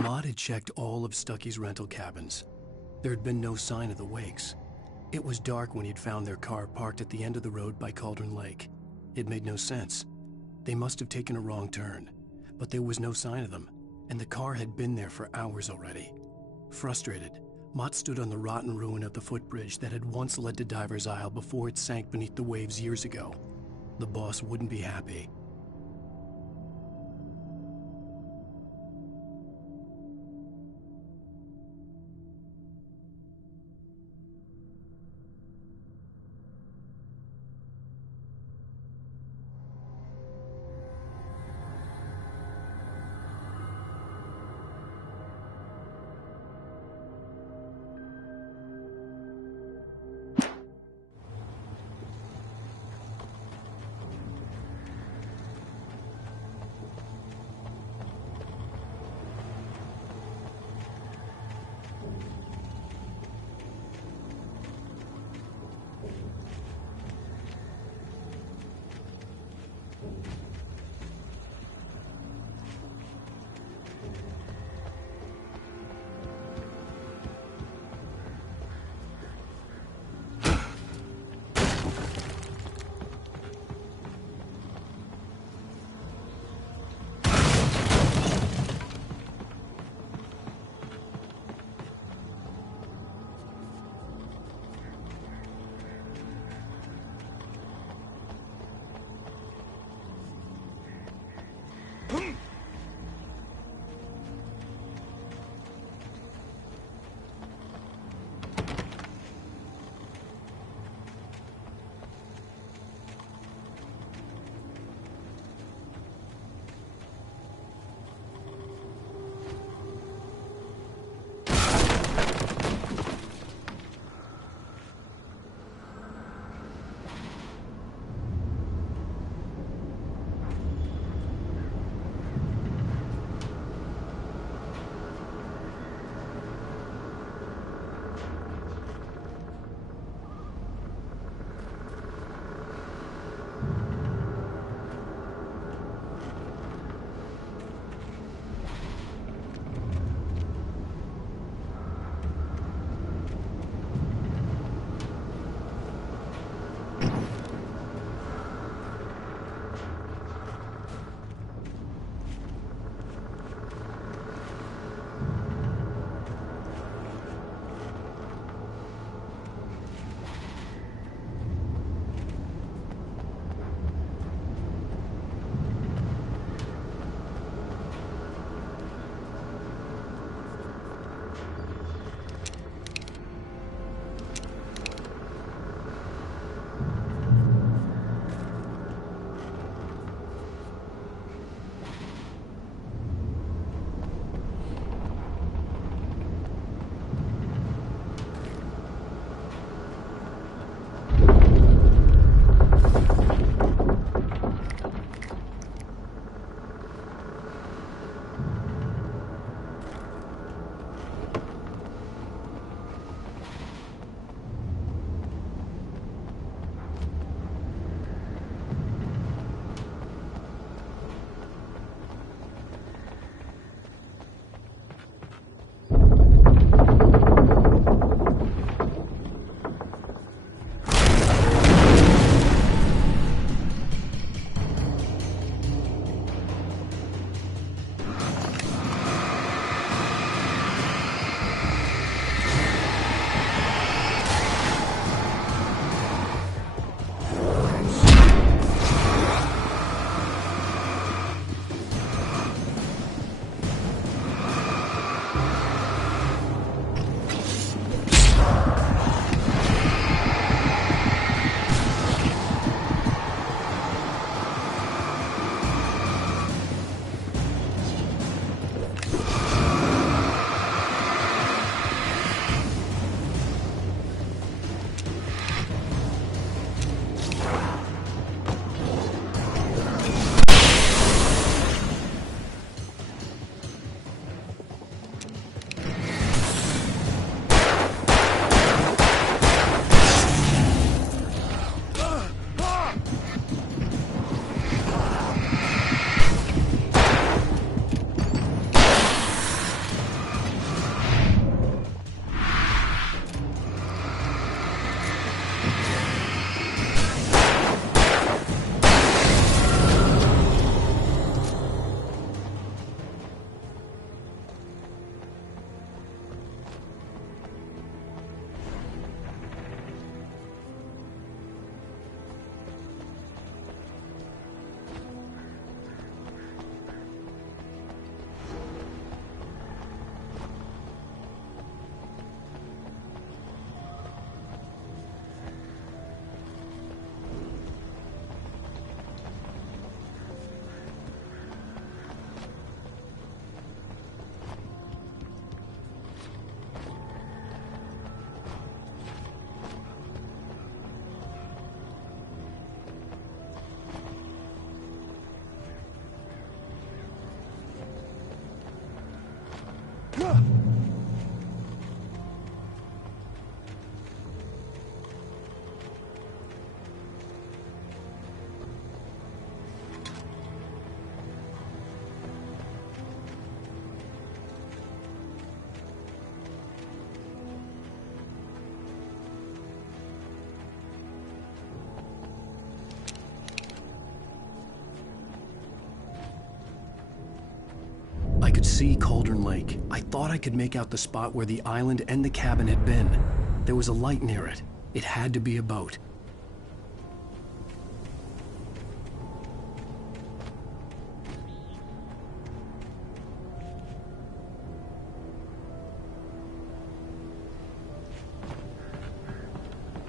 Maud had checked all of Stucky's rental cabins. There had been no sign of the Wakes. It was dark when he'd found their car parked at the end of the road by Cauldron Lake. It made no sense. They must have taken a wrong turn, but there was no sign of them, and the car had been there for hours already. Frustrated, Mott stood on the rotten ruin of the footbridge that had once led to Diver's Isle before it sank beneath the waves years ago. The boss wouldn't be happy. I could see Cauldron Lake. I thought I could make out the spot where the island and the cabin had been. There was a light near it. It had to be a boat.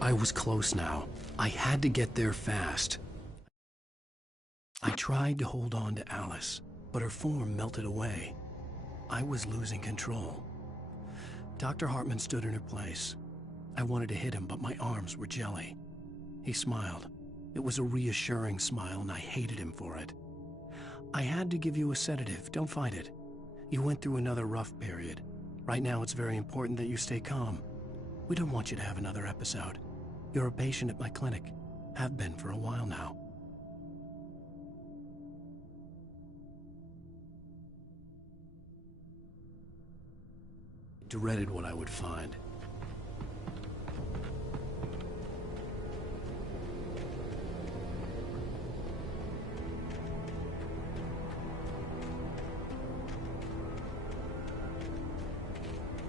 I was close now. I had to get there fast. I tried to hold on to Alice, but her form melted away. I was losing control. Dr. Hartman stood in her place. I wanted to hit him, but my arms were jelly. He smiled. It was a reassuring smile, and I hated him for it. I had to give you a sedative. Don't fight it. You went through another rough period. Right now, it's very important that you stay calm. We don't want you to have another episode. You're a patient at my clinic. Have been for a while now. Dreaded what I would find.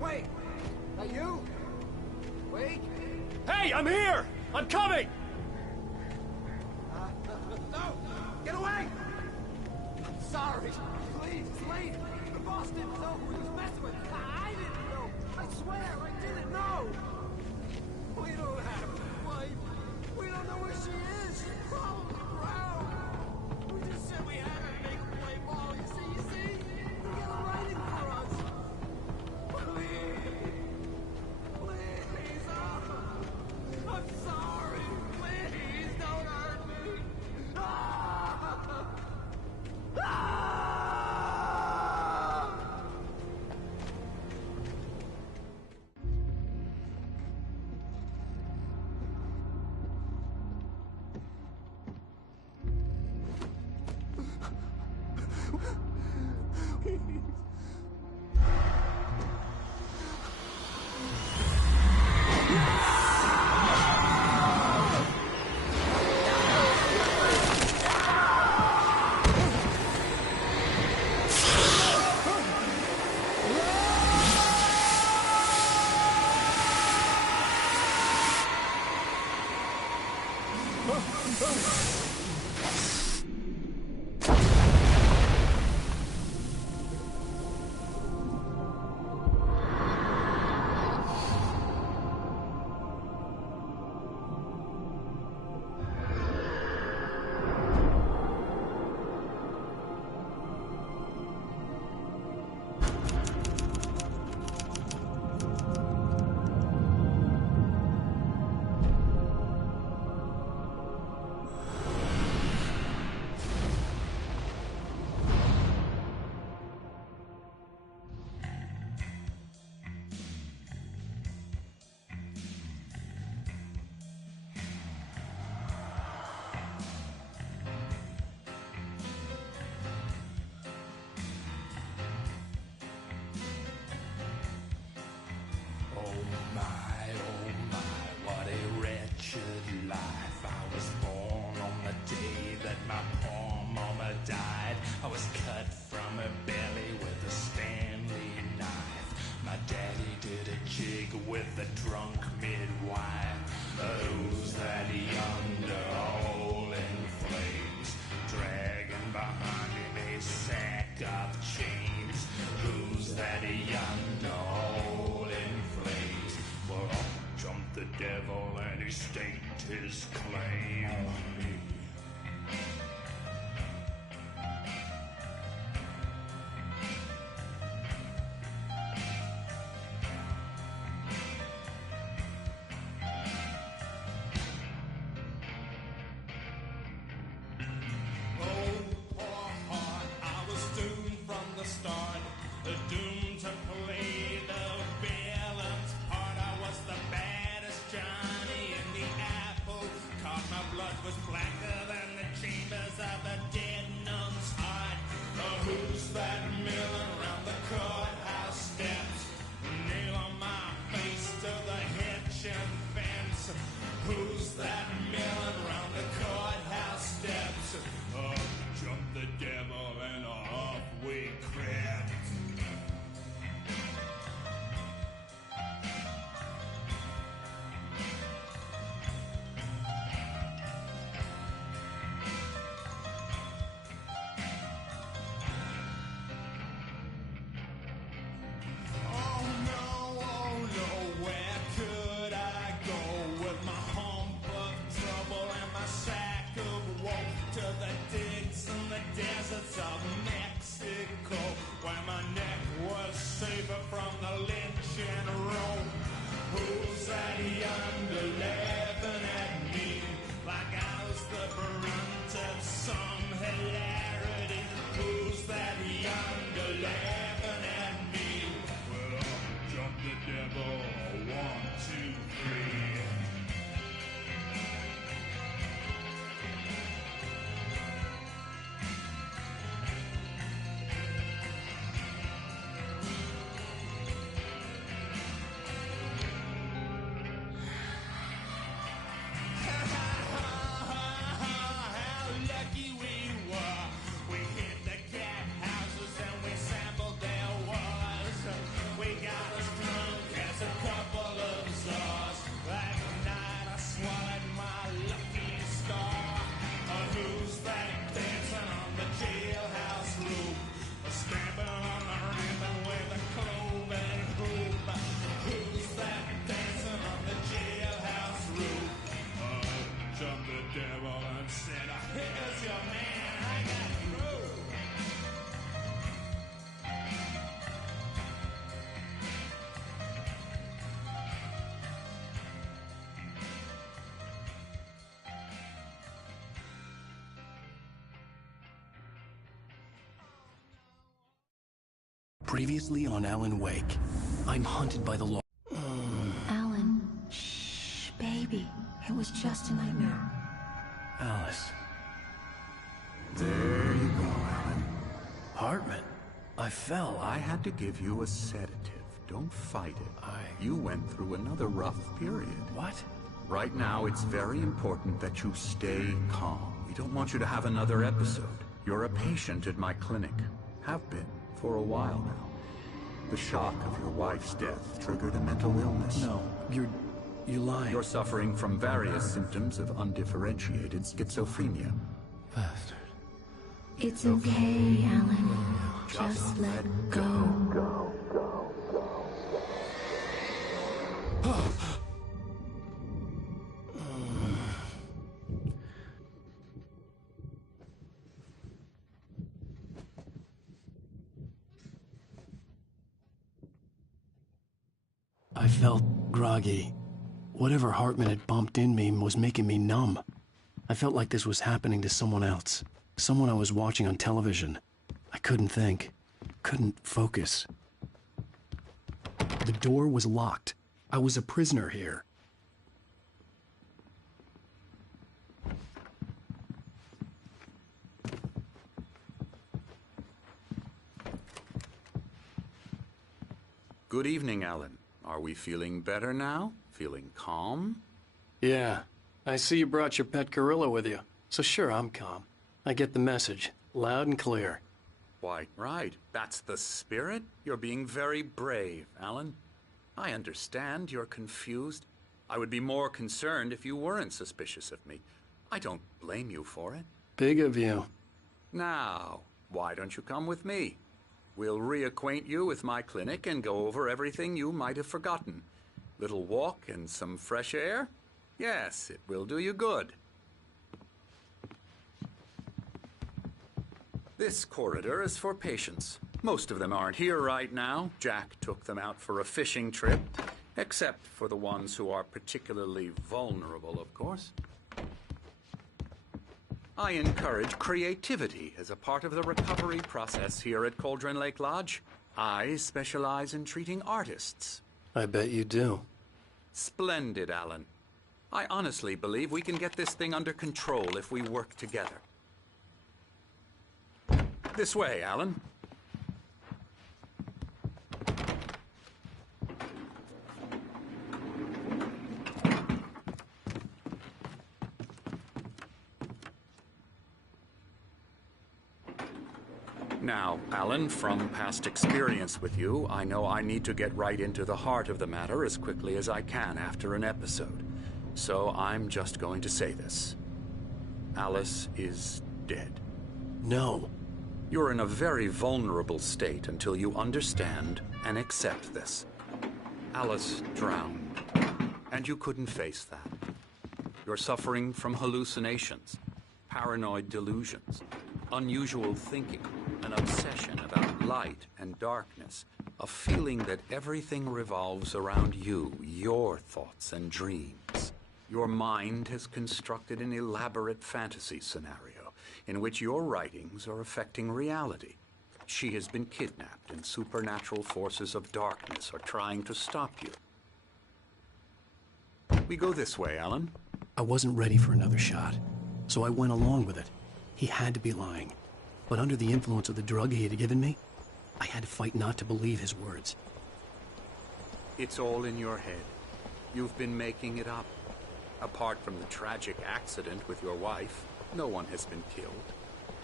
Wait! Are you? Wait! Hey, I'm here! I'm coming! No! Get away! I'm sorry. Please, leave. The boss didn't know who he was messing with. I didn't know. I swear, I didn't know. We don't have a wife. We don't know where she is. She's probably drowned. We just said we had to make her play ball. You see? You get her writing for us. Please. Please. Oh. I'm sorry. Please don't hurt me. Ah! Ah! With the drunk midwife, who's that yonder all in flames, dragging behind him a sack of chains? Who's that yonder all in flames? Well, up jumped the devil and he staked his claim on me. Was deserts of Mexico, where my neck was safer from the lynching rope. Who's that yonder laughing at me like I was the brunt of some hilarity? Who's that yonder laughing at me? Well, up jumped the devil, 1, 2, 3. Previously on Alan Wake, I'm hunted by the law. Alan, shh, baby. It was just a nightmare. Alice. There you go, Alan. Hartman. I fell. I had to give you a sedative. Don't fight it. You went through another rough period. What? Right now, it's very important that you stay calm. We don't want you to have another episode. You're a patient at my clinic. Have been for a while now. The shock of your wife's death triggered a mental illness. No, you're lying. You're suffering from various symptoms of undifferentiated schizophrenia. Bastard. It's okay, Alan. Just let go. I felt groggy. Whatever Hartman had bumped in me was making me numb. I felt like this was happening to someone else. Someone I was watching on television. I couldn't think. Couldn't focus. The door was locked. I was a prisoner here. Good evening, Alan. Are we feeling better now? Feeling calm? Yeah. I see you brought your pet gorilla with you. So sure, I'm calm. I get the message. Loud and clear. Why, right. That's the spirit. You're being very brave, Alan. I understand you're confused. I would be more concerned if you weren't suspicious of me. I don't blame you for it. Big of you. Now, why don't you come with me? We'll reacquaint you with my clinic and go over everything you might have forgotten. Little walk and some fresh air? Yes, it will do you good. This corridor is for patients. Most of them aren't here right now. Jack took them out for a fishing trip, except for the ones who are particularly vulnerable, of course. I encourage creativity as a part of the recovery process here at Cauldron Lake Lodge. I specialize in treating artists. I bet you do. Splendid, Alan. I honestly believe we can get this thing under control if we work together. This way, Alan. Now, Alan, from past experience with you, I know I need to get right into the heart of the matter as quickly as I can after an episode. So I'm just going to say this. Alice is dead. No. You're in a very vulnerable state until you understand and accept this. Alice drowned, and you couldn't face that. You're suffering from hallucinations, paranoid delusions. Unusual thinking, an obsession about light and darkness, a feeling that everything revolves around you, your thoughts and dreams. Your mind has constructed an elaborate fantasy scenario in which your writings are affecting reality. She has been kidnapped and supernatural forces of darkness are trying to stop you. We go this way, Alan. I wasn't ready for another shot, so I went along with it. He had to be lying. But under the influence of the drug he had given me, I had to fight not to believe his words. It's all in your head. You've been making it up. Apart from the tragic accident with your wife, no one has been killed.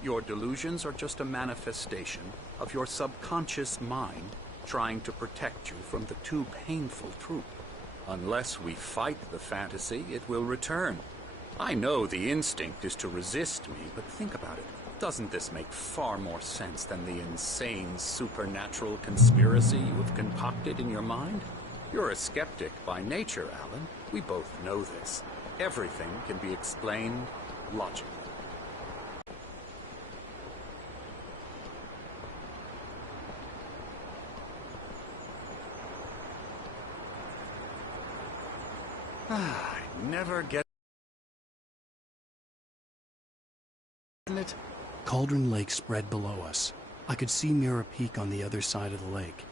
Your delusions are just a manifestation of your subconscious mind trying to protect you from the too painful truth. Unless we fight the fantasy, it will return. I know the instinct is to resist me, but think about it. Doesn't this make far more sense than the insane supernatural conspiracy you have concocted in your mind? You're a skeptic by nature, Alan. We both know this. Everything can be explained logically. I never get it. Cauldron Lake spread below us. I could see Mirror Peak on the other side of the lake.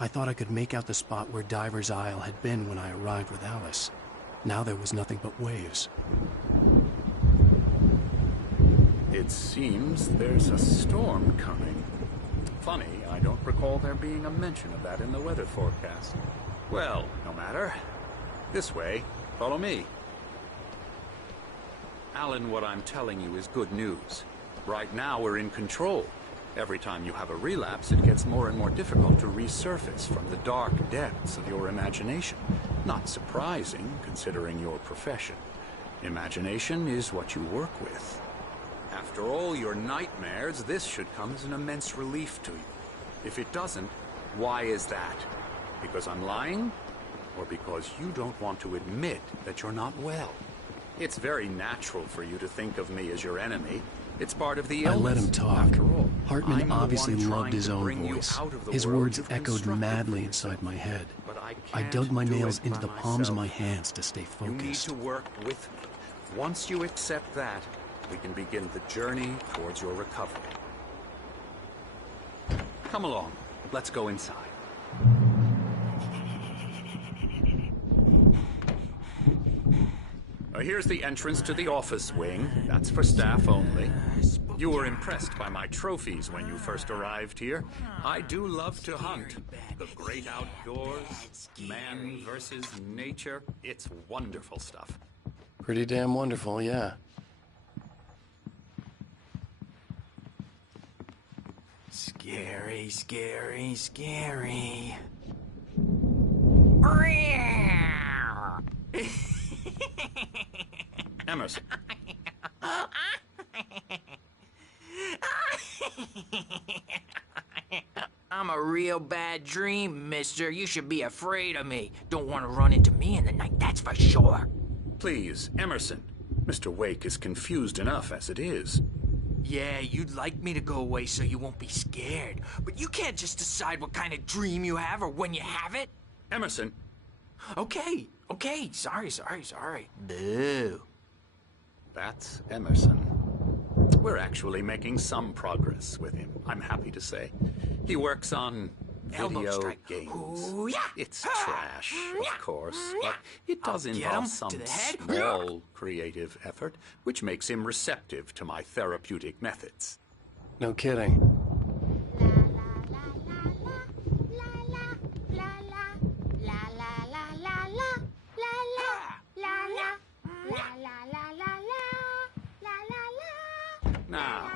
I thought I could make out the spot where Diver's Isle had been when I arrived with Alice. Now there was nothing but waves. It seems there's a storm coming. Funny, I don't recall there being a mention of that in the weather forecast. Well, no matter. This way. Follow me. Alan, what I'm telling you is good news. Right now, we're in control. Every time you have a relapse, it gets more and more difficult to resurface from the dark depths of your imagination. Not surprising, considering your profession. Imagination is what you work with. After all your nightmares, this should come as an immense relief to you. If it doesn't, why is that? Because I'm lying? Or because you don't want to admit that you're not well? It's very natural for you to think of me as your enemy. It's part of the illness. I let him talk. After all, Hartman I'm obviously the one loved his trying to own bring you voice. out of the His world words you've echoed constructed madly for inside yourself. my head. But I can't dug my do nails it into by the palms of myself. my hands to stay You need focused. to work with me. Once you accept that, we can begin the journey towards your recovery. Come along. Let's go inside. Here's the entrance to the office wing. That's for staff only. You were impressed by my trophies when you first arrived here. I do love to hunt. The great outdoors, man versus nature. It's wonderful stuff. Pretty damn wonderful, yeah. Scary, scary, scary. Emerson. I'm a real bad dream, mister. You should be afraid of me. Don't want to run into me in the night, that's for sure. Please, Emerson. Mr. Wake is confused enough as it is. Yeah, you'd like me to go away so you won't be scared. But you can't just decide what kind of dream you have or when you have it. Emerson. Okay. Sorry. Boo. That's Emerson. We're actually making some progress with him, I'm happy to say. He works on Elbow video strike. games. Ooh, yeah. It's trash, of course, but it does I'll get involve him some to the head. small creative effort, which makes him receptive to my therapeutic methods. No kidding. Now,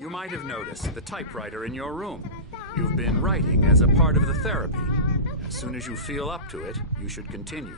you might have noticed the typewriter in your room. You've been writing as a part of the therapy. As soon as you feel up to it, you should continue.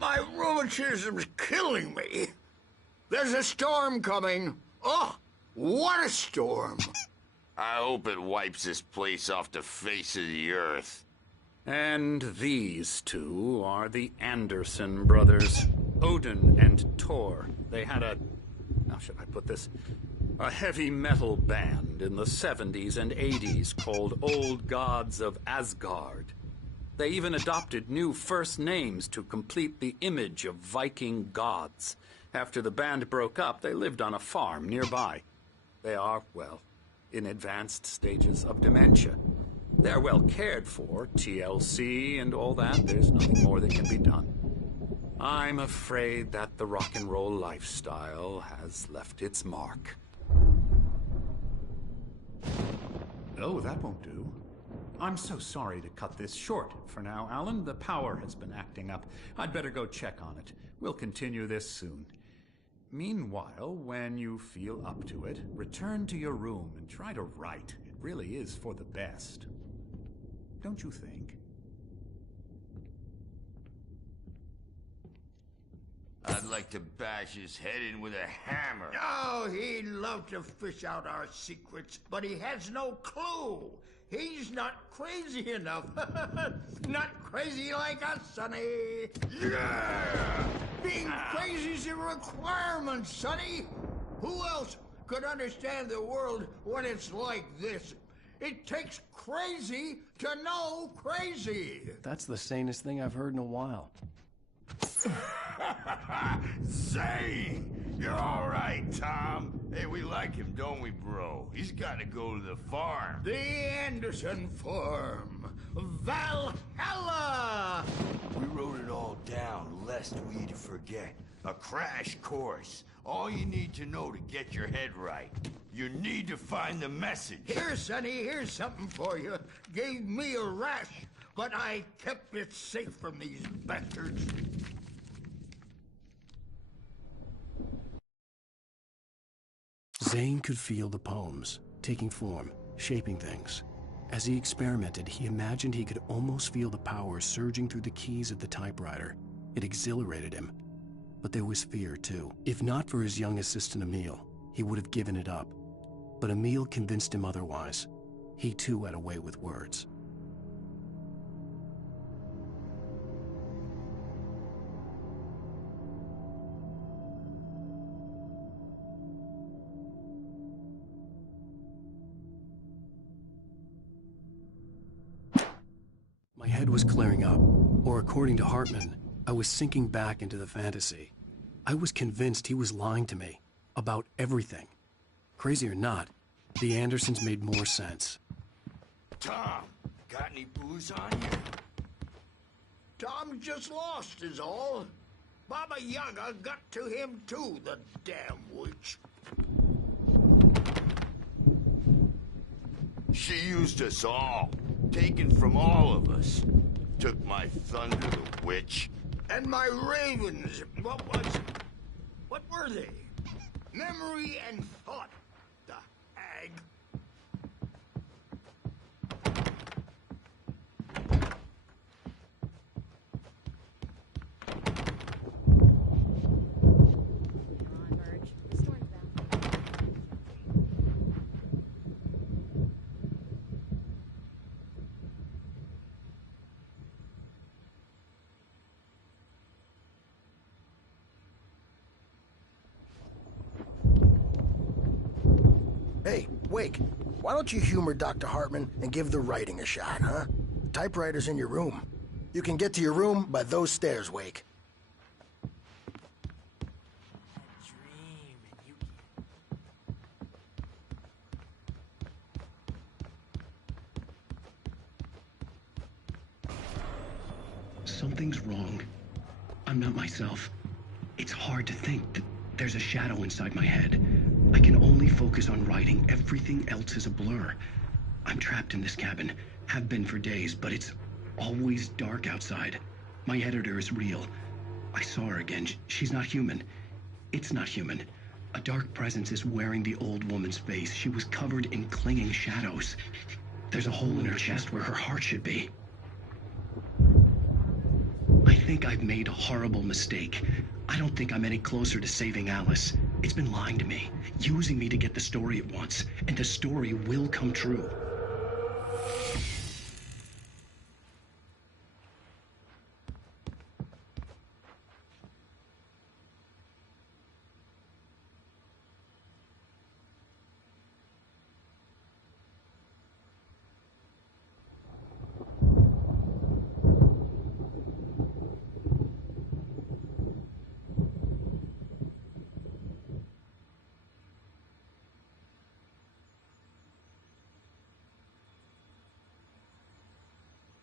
My rheumatism's killing me. There's a storm coming. Oh, what a storm. I hope it wipes this place off the face of the earth. And these two are the Anderson brothers, Odin and Thor. They had how should I put this? A heavy metal band in the 70s and 80s called Old Gods of Asgard. They even adopted new first names to complete the image of Viking gods. After the band broke up, they lived on a farm nearby. They are, well, in advanced stages of dementia. They're well cared for, TLC and all that. There's nothing more that can be done. I'm afraid that the rock and roll lifestyle has left its mark. Oh, that won't do. I'm so sorry to cut this short for now, Alan. The power has been acting up. I'd better go check on it. We'll continue this soon. Meanwhile, when you feel up to it, return to your room and try to write. It really is for the best. Don't you think? I'd like to bash his head in with a hammer. Oh, he'd love to fish out our secrets, but he has no clue. He's not crazy enough. Not crazy like us, Sonny. Yeah! Being crazy's a requirement, Sonny. Who else could understand the world when it's like this? It takes crazy to know crazy. That's the sanest thing I've heard in a while. Zane! You're all right, Tom. Hey, we like him, don't we, bro? He's got to go to the farm. The Anderson farm. Valhalla! We wrote it all down, lest we forget. A crash course. All you need to know to get your head right. You need to find the message. Here, Sonny, here's something for you. Gave me a rash, but I kept it safe from these bastards. Zane could feel the poems, taking form, shaping things. As he experimented, he imagined he could almost feel the power surging through the keys of the typewriter. It exhilarated him. But there was fear, too. If not for his young assistant Emil, he would have given it up. But Emil convinced him otherwise. He too had a way with words. My head was clearing up, or according to Hartman, I was sinking back into the fantasy. I was convinced he was lying to me about everything. Crazy or not, the Andersons made more sense. Tom, got any booze on you? Tom just lost is all. Baba Yaga got to him too, the damn witch. She used us all. Taken from all of us. Took my thunder, the witch. And my ravens. What were they? Memory and thought. The hag. Hey, Wake, why don't you humor Dr. Hartman and give the writing a shot, huh? The typewriter's in your room. You can get to your room by those stairs, Wake. Something's wrong. I'm not myself. It's hard to think that there's a shadow inside my head. I can only focus on writing. Everything else is a blur. I'm trapped in this cabin. Have been for days, but it's always dark outside. My editor is real. I saw her again. She's not human. It's not human. A dark presence is wearing the old woman's face. She was covered in clinging shadows. There's a hole in her chest where her heart should be. I think I've made a horrible mistake. I don't think I'm any closer to saving Alice. It's been lying to me, using me to get the story it wants, and the story will come true.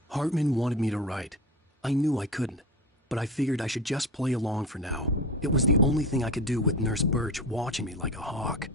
Hartman wanted me to write. I knew I couldn't, but I figured I should just play along for now. It was the only thing I could do with Nurse Birch watching me like a hawk.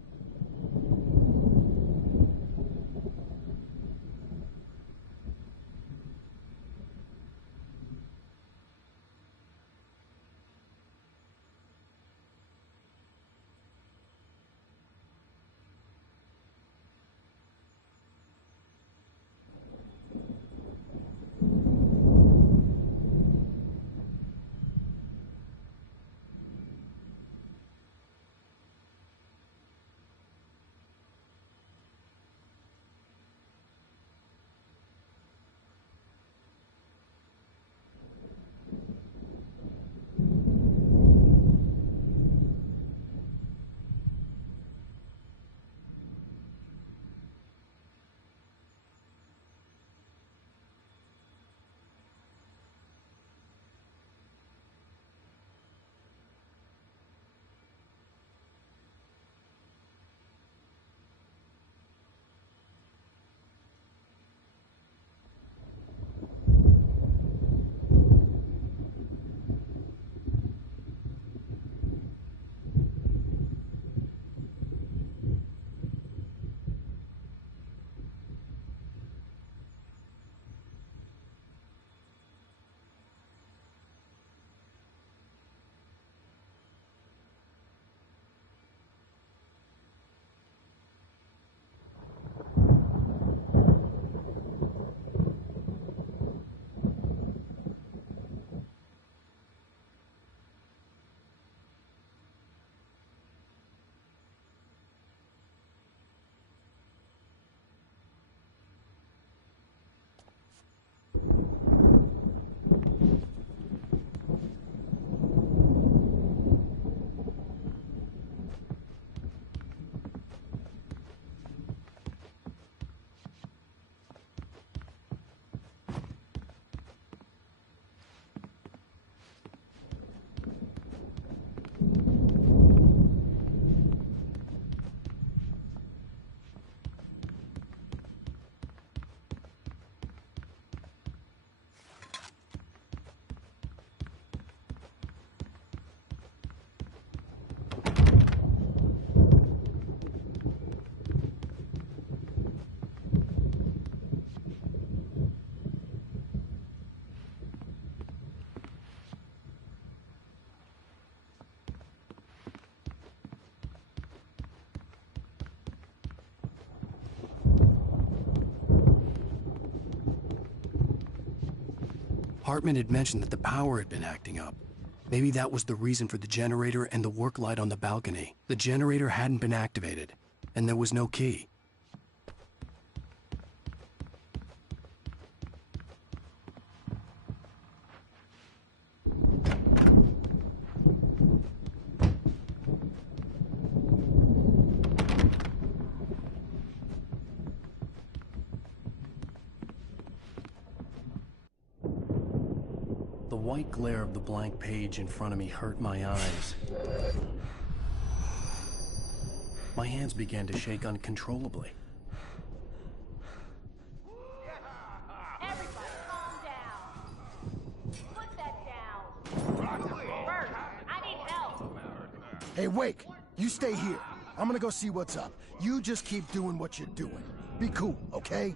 Hartman had mentioned that the power had been acting up. Maybe that was the reason for the generator and the work light on the balcony. The generator hadn't been activated, and there was no key. The white glare of the blank page in front of me hurt my eyes. My hands began to shake uncontrollably. Everybody calm down. Put that down. Bert, I need help. Hey, Wake, you stay here. I'm gonna go see what's up. You just keep doing what you're doing. Be cool, okay?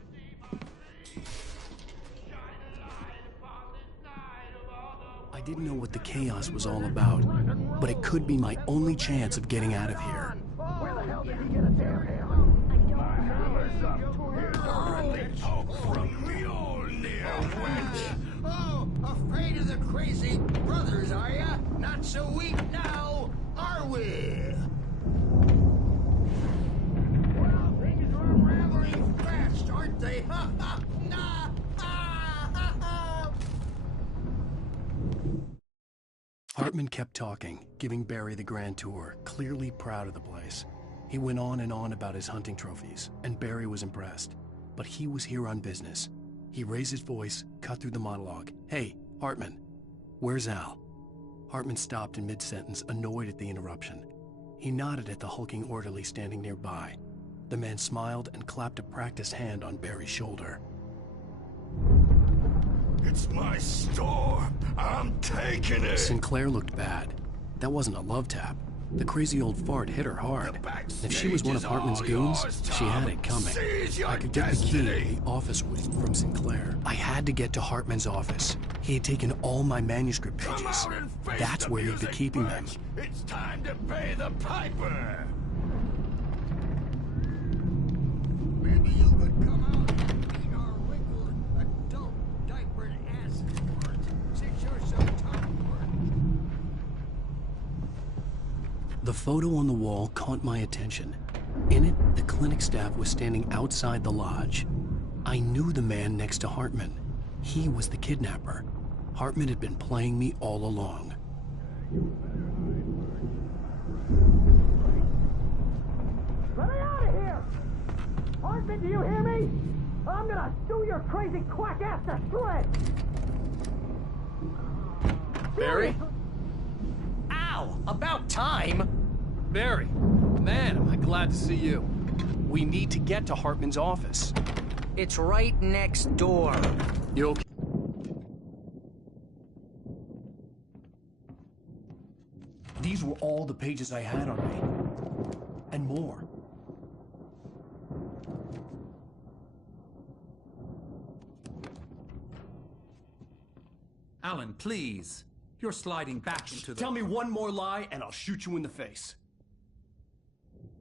I didn't know what the chaos was all about, but it could be my only chance of getting out of here. Where the hell did he get a damn hammer? From Mjolnir, witch! Afraid of the crazy brothers, are ya? Not so weak now, are we? Well, things are unraveling fast, aren't they? Ha ha! Nah! Ha ha ha! Hartman kept talking, giving Barry the grand tour, clearly proud of the place. He went on and on about his hunting trophies, and Barry was impressed. But he was here on business. He raised his voice, cut through the monologue. "Hey, Hartman, where's Al?" Hartman stopped in mid-sentence, annoyed at the interruption. He nodded at the hulking orderly standing nearby. The man smiled and clapped a practiced hand on Barry's shoulder. It's my store. I'm taking it. Sinclair looked bad. That wasn't a love tap. The crazy old fart hit her hard. If she was one of Hartman's goons, she had it coming. I could get the key to the office wing from Sinclair. I had to get to Hartman's office. He had taken all my manuscript pages. That's where he'd be keeping them. It's time to pay the piper. Maybe you could come out and clean our wrinkled, adult, diapered asses for us, since you're so tough for it. The photo on the wall caught my attention. In it, the clinic staff was standing outside the lodge. I knew the man next to Hartman. He was the kidnapper. Hartman had been playing me all along. Let me out of here! Hartman, do you hear me? I'm gonna sue your crazy quack ass to shreds! Barry? Ow! About time! Barry, man, am I glad to see you. We need to get to Hartman's office. It's right next door. You okay? These were all the pages I had on me. And more. Alan, please. You're sliding back into the... Tell me one more lie and I'll shoot you in the face.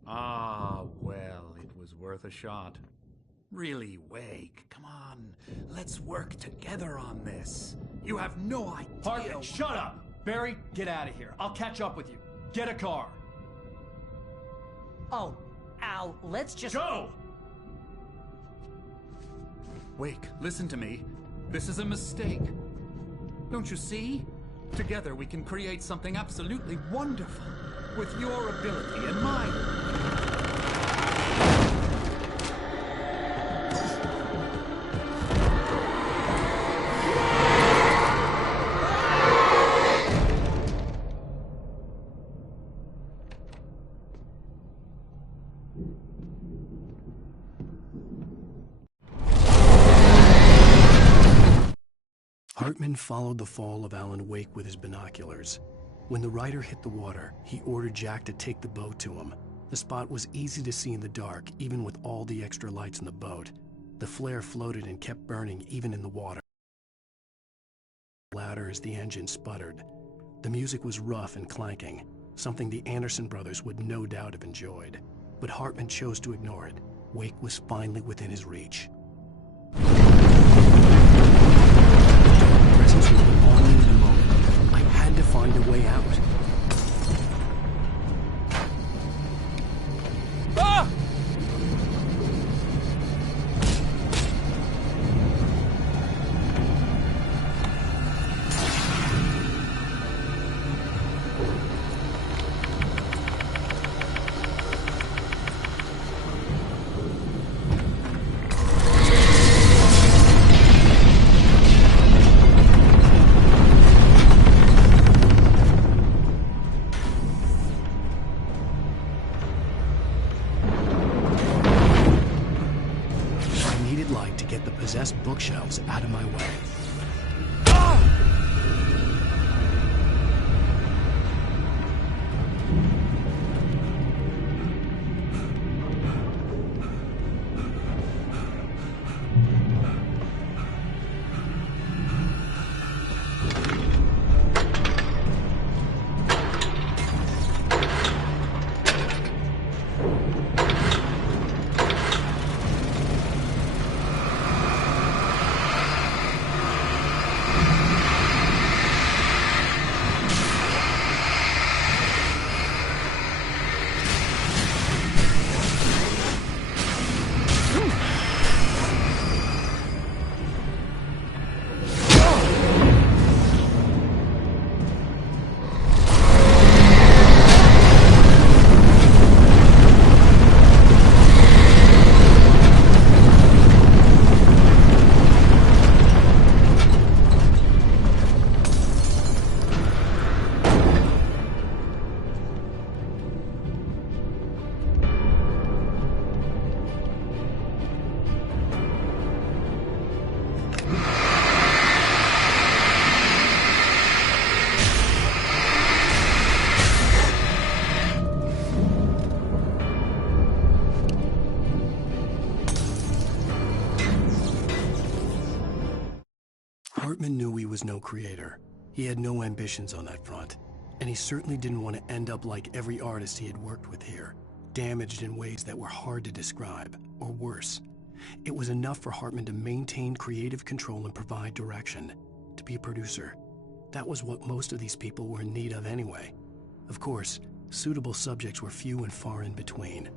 Ah, well, it was worth a shot. Really, Wake, come on. Let's work together on this. You have no idea... Hartman, shut up! Barry, get out of here. I'll catch up with you. Get a car. Oh, Al, let's just... Go! Wake, listen to me. This is a mistake. Don't you see? Together we can create something absolutely wonderful. With your ability and mine. Hartman followed the fall of Alan Wake with his binoculars. When the rider hit the water, he ordered Jack to take the boat to him. The spot was easy to see in the dark, even with all the extra lights in the boat. The flare floated and kept burning even in the water. Louder as the engine sputtered. The music was rough and clanking, something the Anderson brothers would no doubt have enjoyed. But Hartman chose to ignore it. Wake was finally within his reach. Presence would be on me in a moment. I had to find a way out. Ah! Possessed bookshelves out of my way. Hartman knew he was no creator. He had no ambitions on that front. And he certainly didn't want to end up like every artist he had worked with here, damaged in ways that were hard to describe, or worse. It was enough for Hartman to maintain creative control and provide direction, to be a producer. That was what most of these people were in need of anyway. Of course, suitable subjects were few and far in between.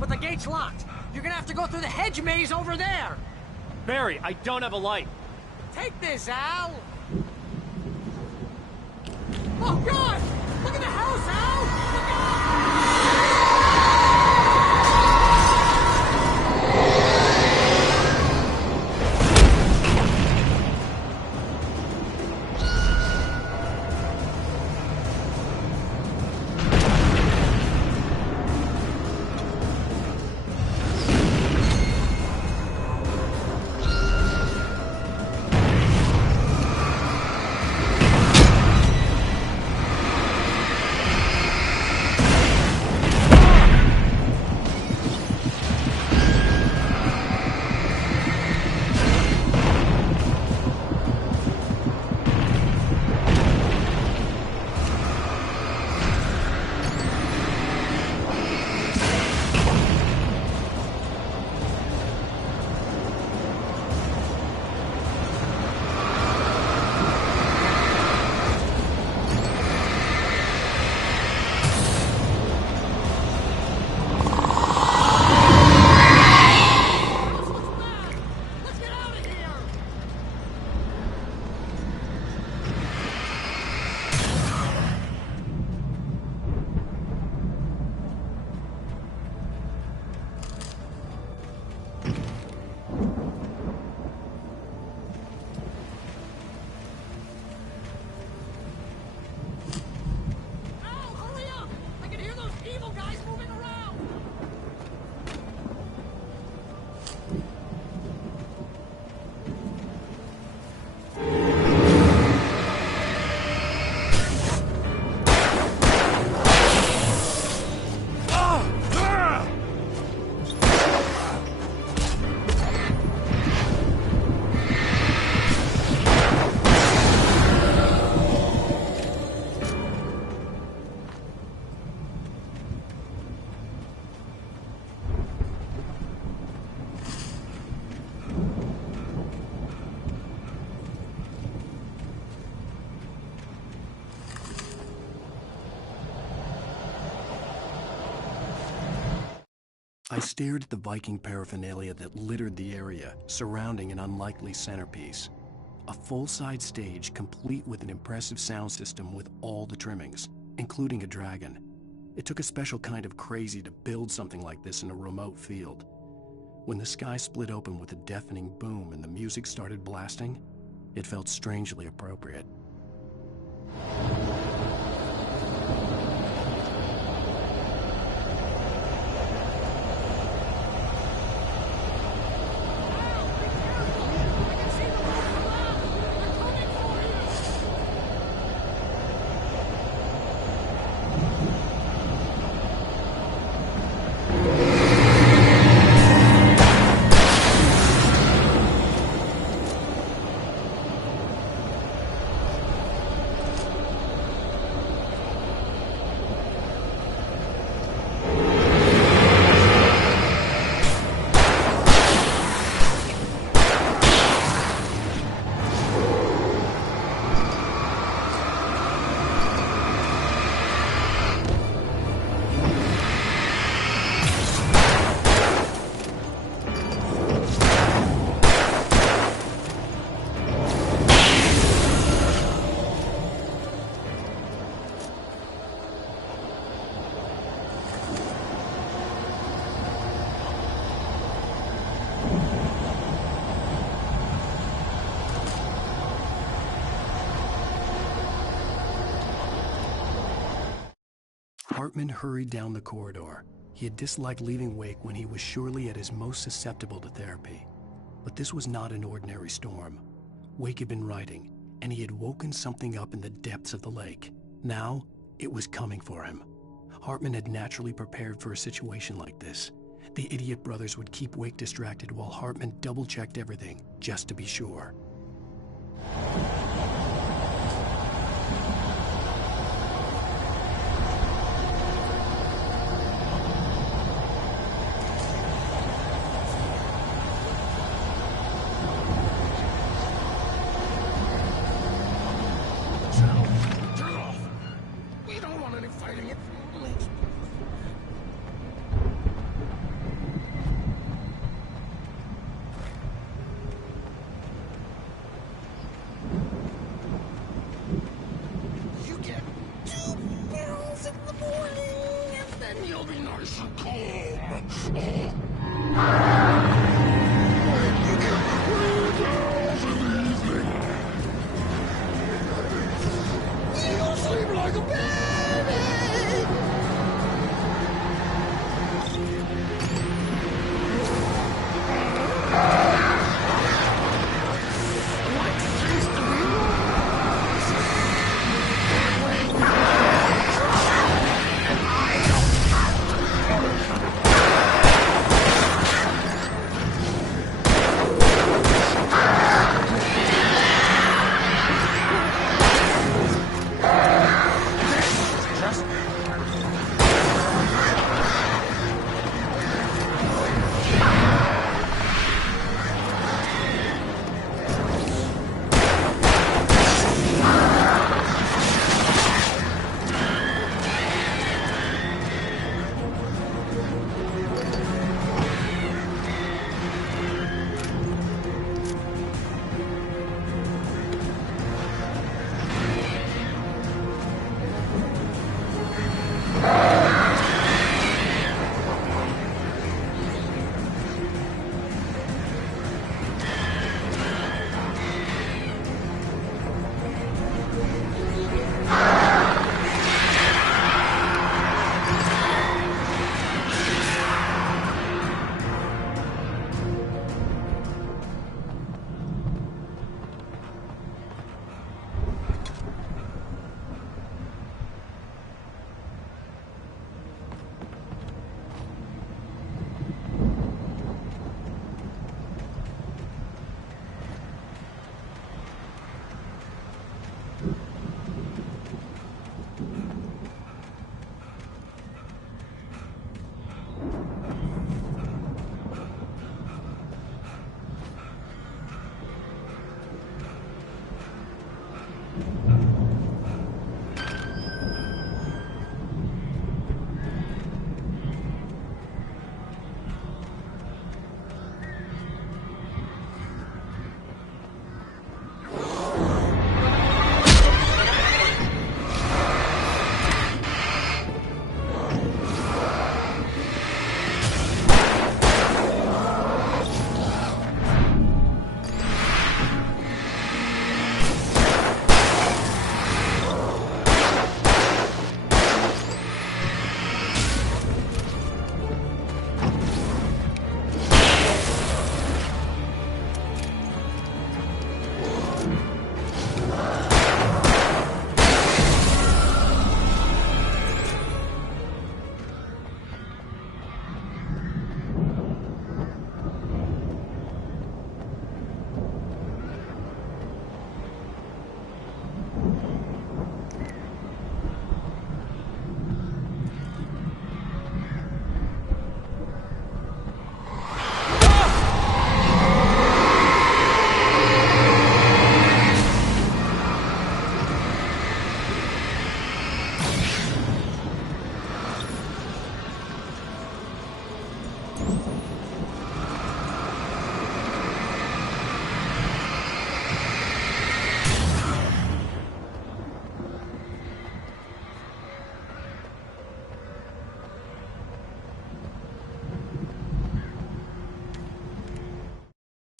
But the gate's locked. You're gonna have to go through the hedge maze over there. Barry, I don't have a light. Take this, Al. Oh, God! Look at the house, Al! Look out! I stared at the Viking paraphernalia that littered the area, surrounding an unlikely centerpiece. A full-size stage complete with an impressive sound system with all the trimmings, including a dragon. It took a special kind of crazy to build something like this in a remote field. When the sky split open with a deafening boom and the music started blasting, it felt strangely appropriate. Hartman hurried down the corridor. He had disliked leaving Wake when he was surely at his most susceptible to therapy. But this was not an ordinary storm. Wake had been writing, and he had woken something up in the depths of the lake. Now, it was coming for him. Hartman had naturally prepared for a situation like this. The idiot brothers would keep Wake distracted while Hartman double-checked everything, just to be sure. Turn off! We don't want any fighting. You get 2 pills in the morning, and then you'll be nice and calm. You get 3 pills in the evening. You'll sleep like a baby! Like the taste of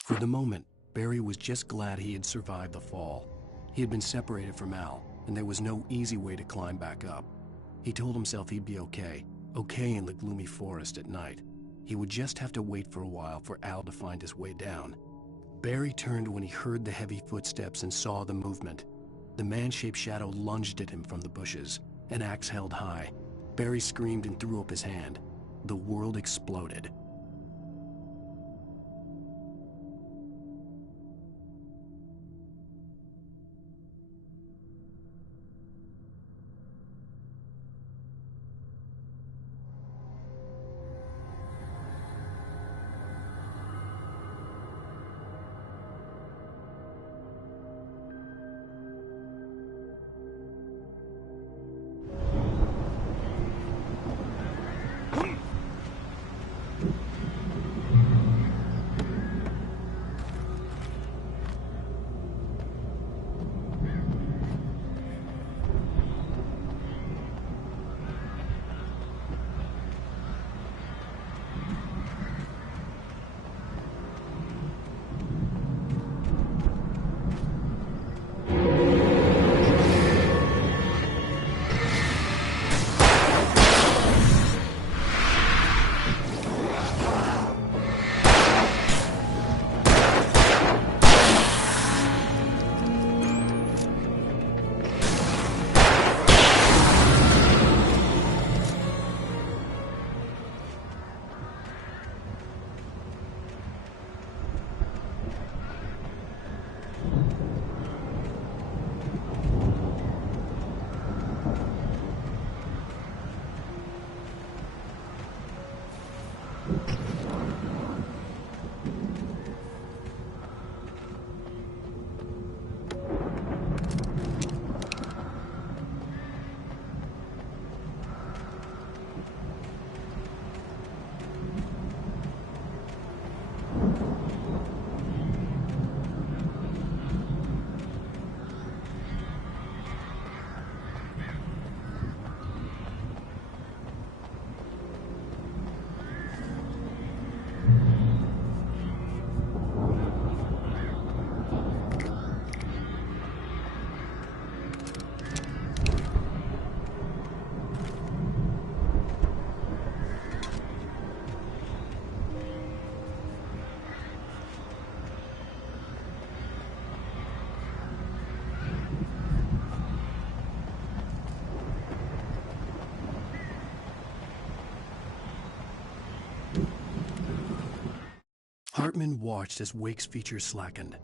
For the moment, Barry was just glad he had survived the fall. He had been separated from Al, and there was no easy way to climb back up. He told himself he'd be okay. Okay in the gloomy forest at night. He would just have to wait for a while for Al to find his way down. Barry turned when he heard the heavy footsteps and saw the movement. The man-shaped shadow lunged at him from the bushes, an axe held high. Barry screamed and threw up his hand. The world exploded. Hartman watched as Wake's features slackened.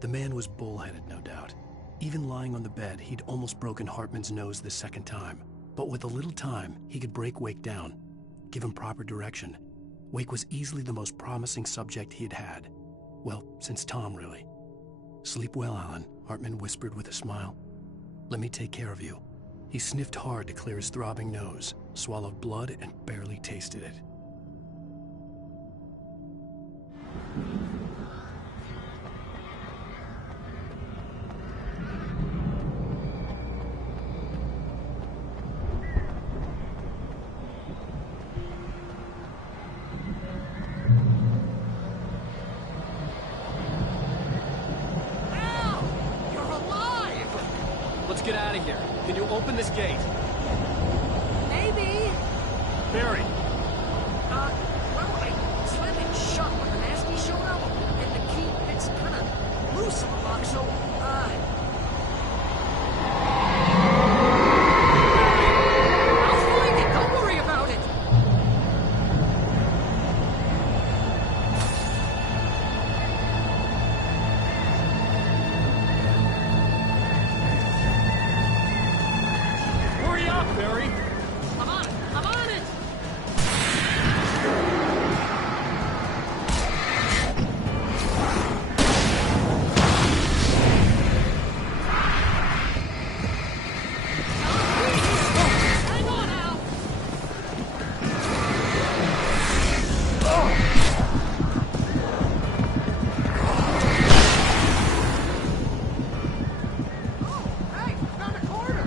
The man was bullheaded, no doubt. Even lying on the bed, he'd almost broken Hartman's nose the second time. But with a little time, he could break Wake down, give him proper direction. Wake was easily the most promising subject he had had. Well, since Tom, really. "Sleep well, Alan," Hartman whispered with a smile. "Let me take care of you." He sniffed hard to clear his throbbing nose, swallowed blood, and barely tasted it. Let's get out of here. Can you open this gate? Maybe. Barry! Well, I slammed it shut when the nasty showed up, and the key fits kind of loose in the lock, so, I'll find it. Don't worry about it. Hurry up, Barry! I'm on it. I'm on it. Hang on, Al. Hey, found a corner.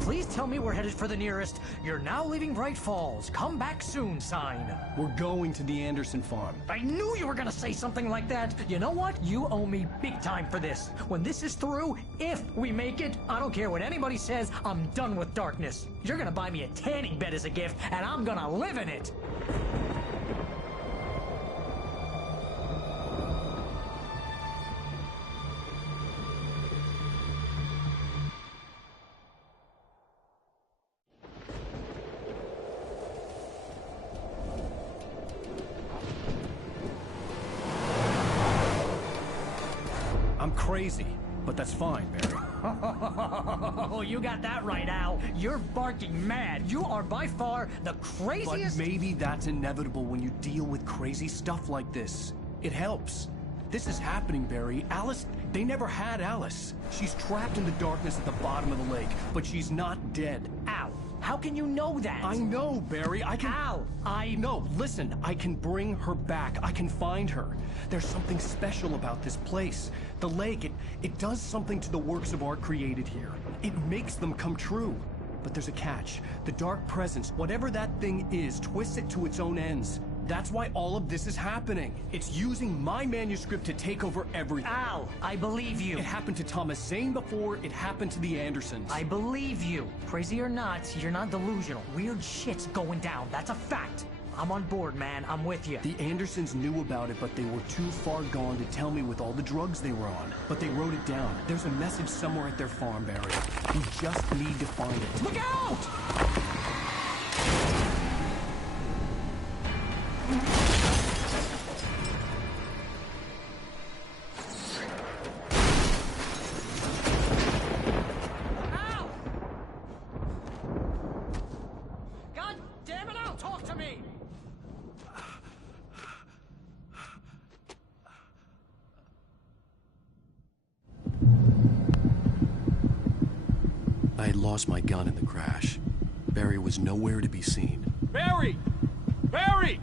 Please tell me we're headed for the nearest "You're now leaving Bright Falls. Come back soon" sign. We're going to the Anderson farm. I knew you were gonna say something like that. You know what? You owe me big time for this. When this is through, if we make it, I don't care what anybody says, I'm done with darkness. You're gonna buy me a tanning bed as a gift, and I'm gonna live in it. I'm crazy, but that's fine, Barry. Oh, you got that right, Al. You're barking mad. You are by far the craziest... But maybe that's inevitable when you deal with crazy stuff like this. It helps. This is happening, Barry. Alice, they never had Alice. She's trapped in the darkness at the bottom of the lake, but she's not dead. Al, how can you know that? I know, Barry. I can... Al, No, listen. I can bring her back. I can find her. There's something special about this place. The lake, it does something to the works of art created here. It makes them come true. But there's a catch. The dark presence, whatever that thing is, twists it to its own ends. That's why all of this is happening. It's using my manuscript to take over everything. Al, I believe you. It happened to Thomas Zane before, it happened to the Andersons. I believe you. Crazy or not, you're not delusional. Weird shit's going down. That's a fact. I'm on board, man. I'm with you. The Andersons knew about it, but they were too far gone to tell me with all the drugs they were on. But they wrote it down. There's a message somewhere at their farm, Barry. We just need to find it. Look out! Ow! God damn it, Al, talk to me! I had lost my gun in the crash. Barry was nowhere to be seen. Barry! Barry!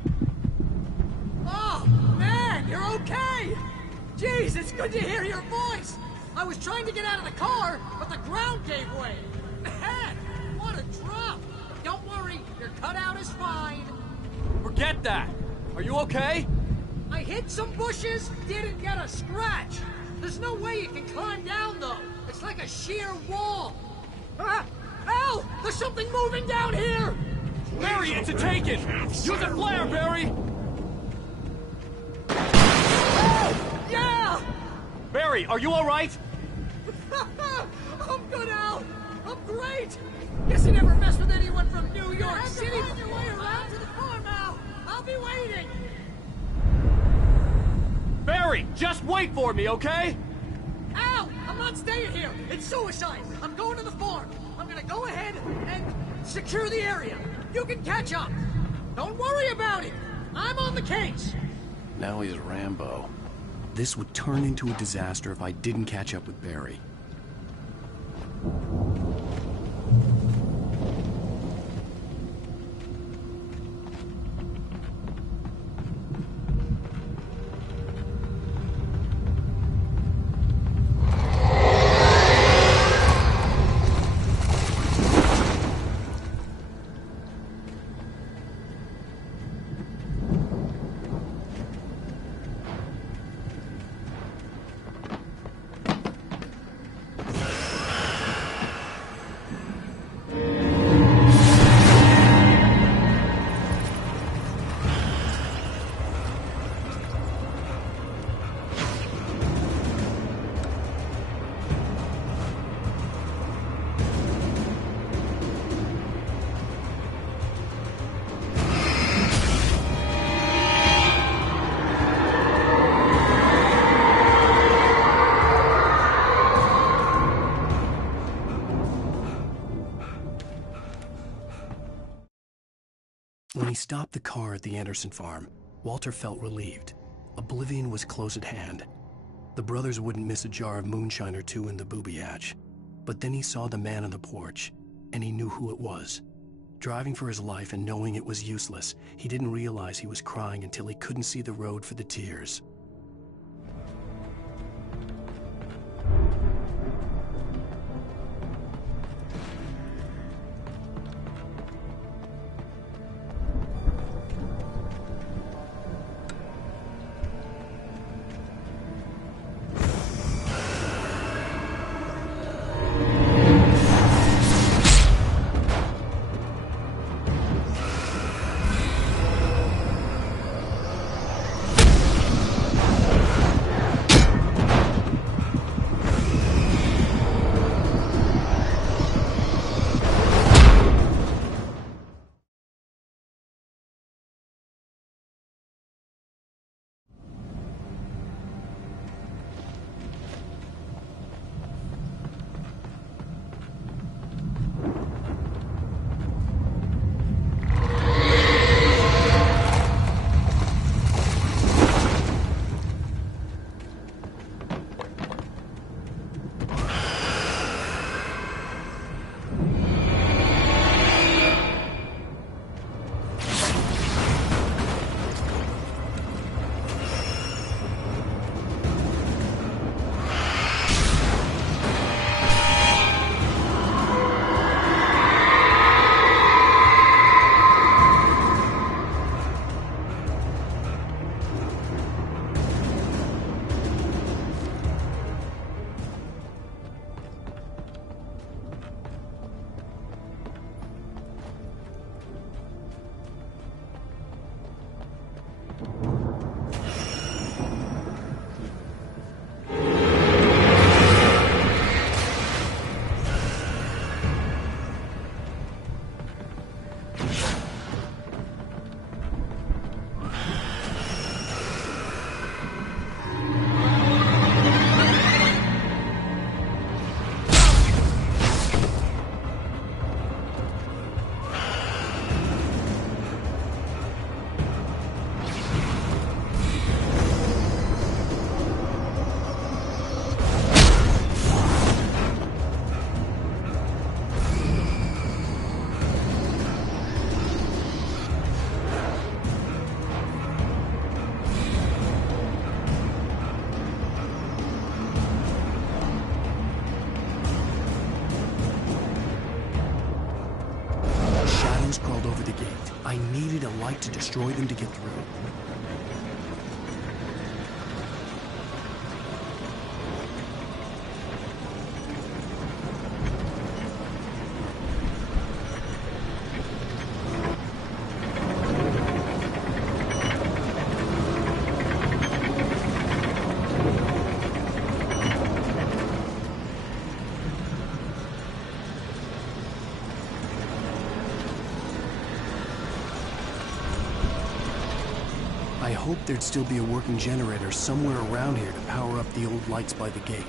Oh, man, you're okay! Jeez, it's good to hear your voice! I was trying to get out of the car, but the ground gave way. Man, what a drop! Don't worry, your cutout is fine. Forget that! Are you okay? I hit some bushes, didn't get a scratch. There's no way you can climb down, though. It's like a sheer wall. Ah! Al! There's something moving down here! Barry, it's a take-it! Use a flare, Barry! Oh, yeah! Barry, are you alright? I'm good, Al! I'm great! Guess you never messed with anyone from New York City. You find your way around to the farm, Al! I'll be waiting! Barry, just wait for me, okay? Al! I'm not staying here! It's suicide! I'm going to the farm! I'm gonna go ahead and secure the area! You can catch up! Don't worry about it! I'm on the case! Now he's Rambo. This would turn into a disaster if I didn't catch up with Barry. When he stopped the car at the Anderson farm, Walter felt relieved. Oblivion was close at hand. The brothers wouldn't miss a jar of moonshine or two in the booby hatch. But then he saw the man on the porch, and he knew who it was. Driving for his life and knowing it was useless, he didn't realize he was crying until he couldn't see the road for the tears. shadows crawled over the gate. I needed a light to destroy them to get through. I hoped there'd still be a working generator somewhere around here to power up the old lights by the gate.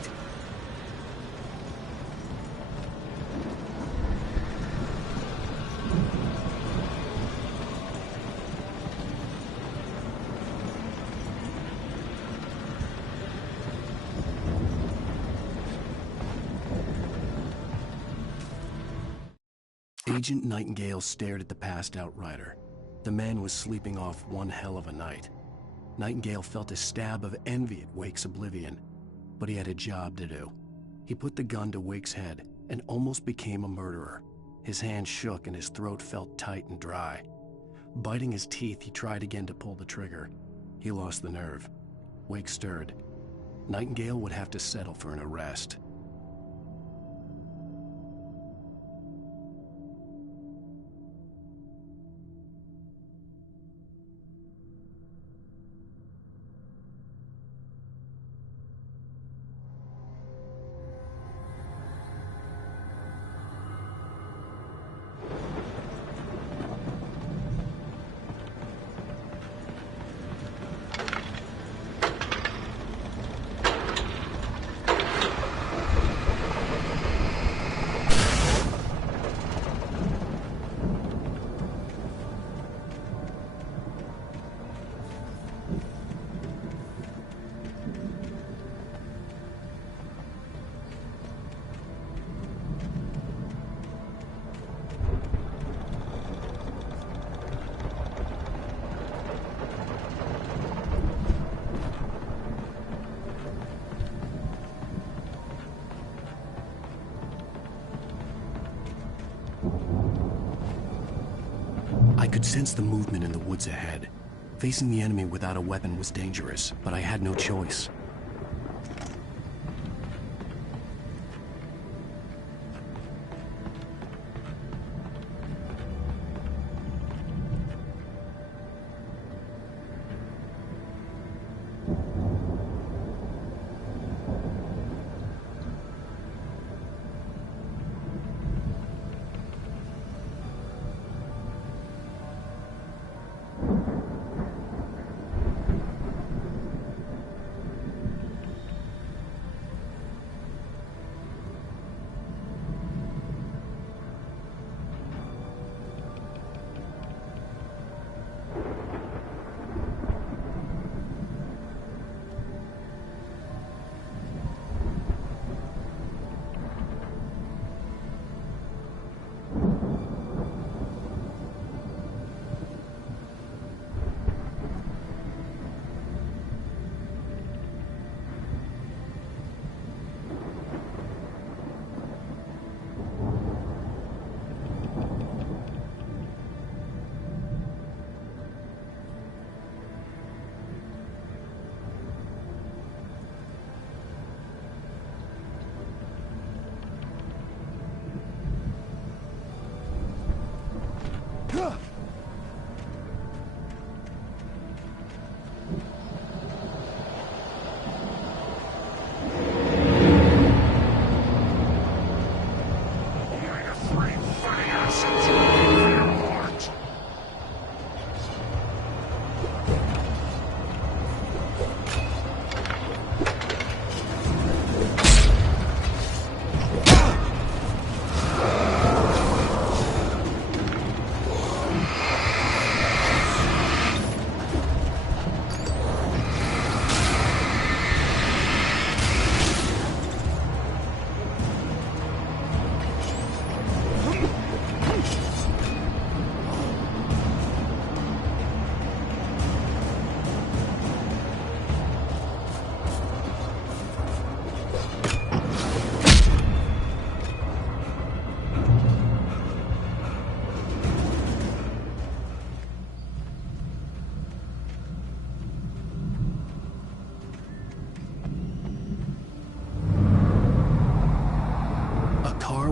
Agent Nightingale stared at the passed out rider. The man was sleeping off one hell of a night. Nightingale felt a stab of envy at Wake's oblivion, but he had a job to do. He put the gun to Wake's head and almost became a murderer. His hand shook and his throat felt tight and dry. Biting his teeth, he tried again to pull the trigger. He lost the nerve. Wake stirred. Nightingale would have to settle for an arrest. I could sense the movement in the woods ahead. Facing the enemy without a weapon was dangerous, but I had no choice.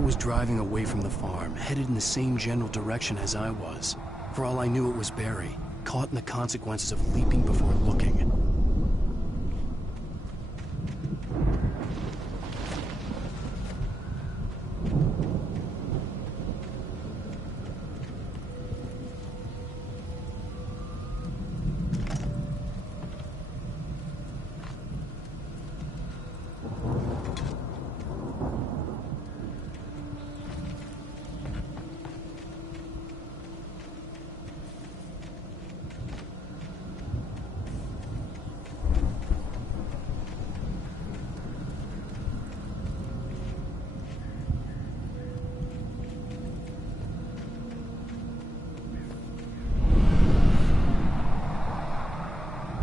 was driving away from the farm, headed in the same general direction as I was. For all I knew, it was Barry, caught in the consequences of leaping before looking.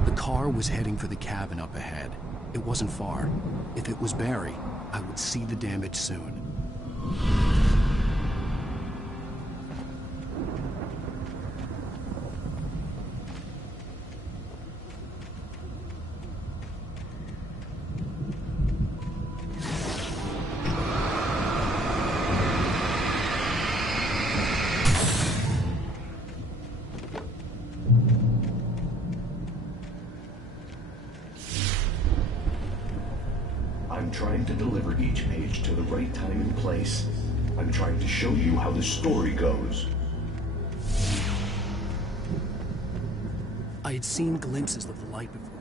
The car was heading for the cabin up ahead. It wasn't far. If it was Barry, I would see the damage soon. I'm trying to deliver each page to the right time and place. I'm trying to show you how the story goes. I had seen glimpses of the light before.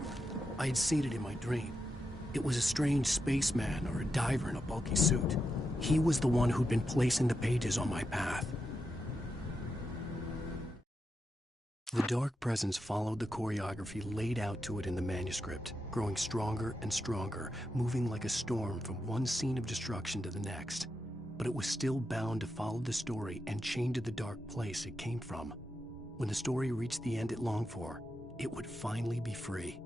I had seen it in my dream. It was a strange spaceman or a diver in a bulky suit. He was the one who'd been placing the pages on my path. The dark presence followed the choreography laid out to it in the manuscript, growing stronger and stronger, moving like a storm from one scene of destruction to the next. But it was still bound to follow the story and chained to the dark place it came from. When the story reached the end it longed for, it would finally be free.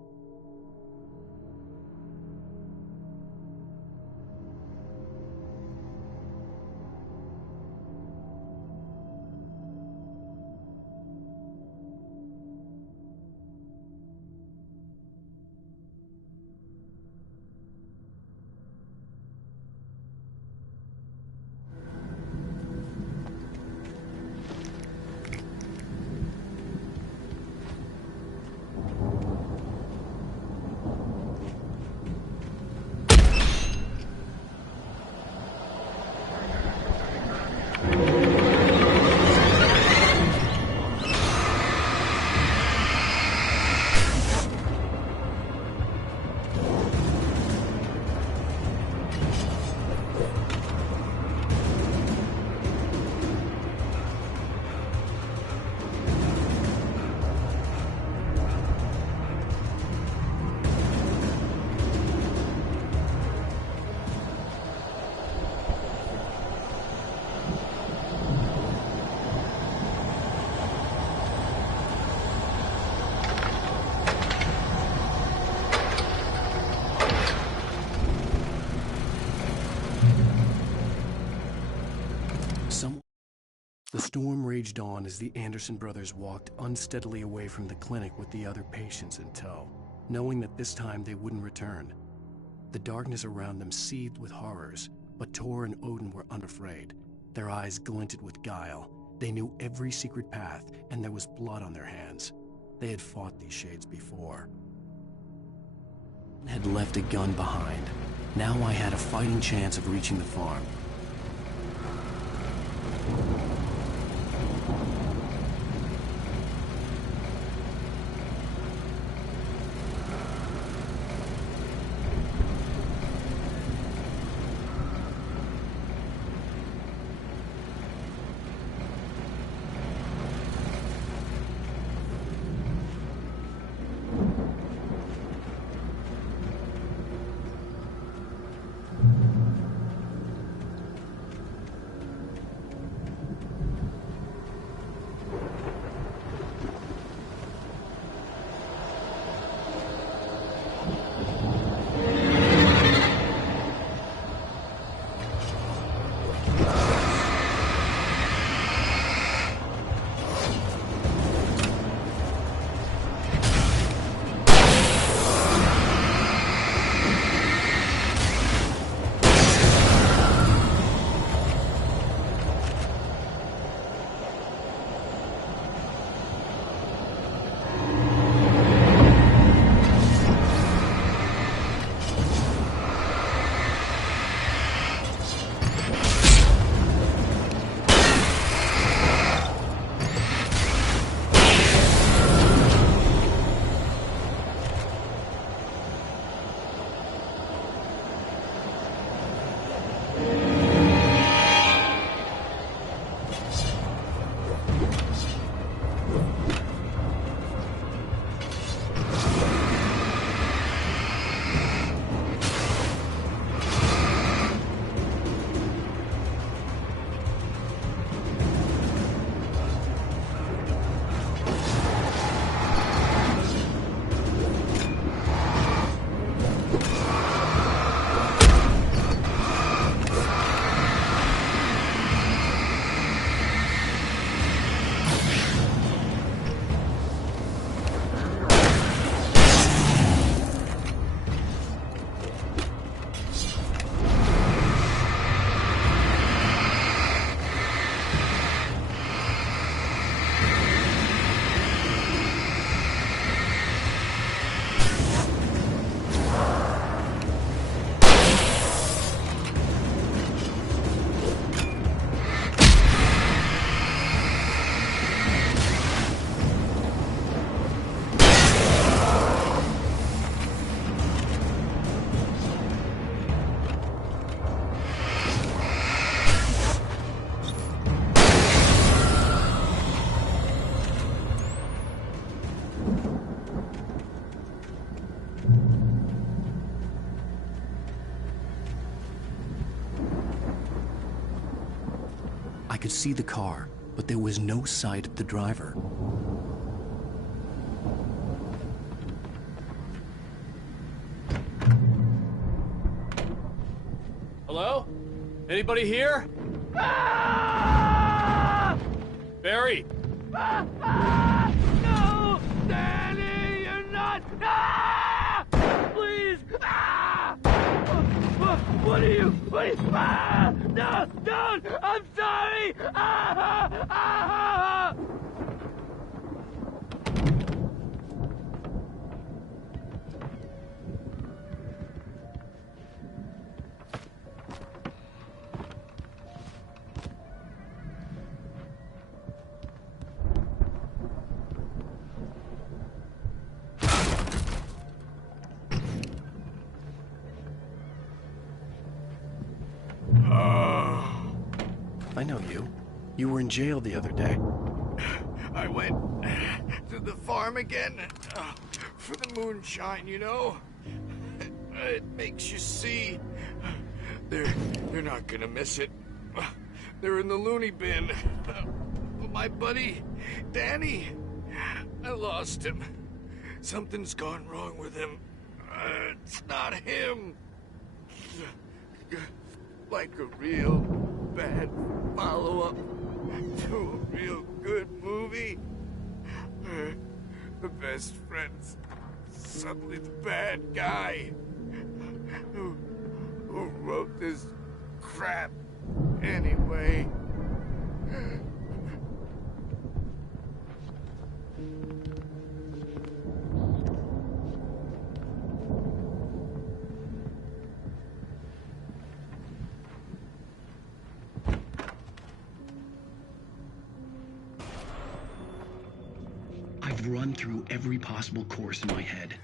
The storm raged on as the Anderson brothers walked unsteadily away from the clinic with the other patients in tow, knowing that this time they wouldn't return. The darkness around them seethed with horrors, but Tor and Odin were unafraid. Their eyes glinted with guile. They knew every secret path, and there was blood on their hands. They had fought these shades before. Had left a gun behind. Now I had a fighting chance of reaching the farm. could see the car, but there was no sight of the driver. Hello? Anybody here? Barry! No! Danny, you're not! Please! What are you? No! Don't! I'm sorry! I know you. You were in jail the other day. I went to the farm again for the moonshine, you know? It makes you see. They're not gonna miss it. They're in the loony bin. But my buddy, Danny, I lost him. Something's gone wrong with him. It's not him. Like a real bad follow-up to a real good movie. The best friend's suddenly the bad guy who wrote this crap anyway. I've run through every possible course in my head.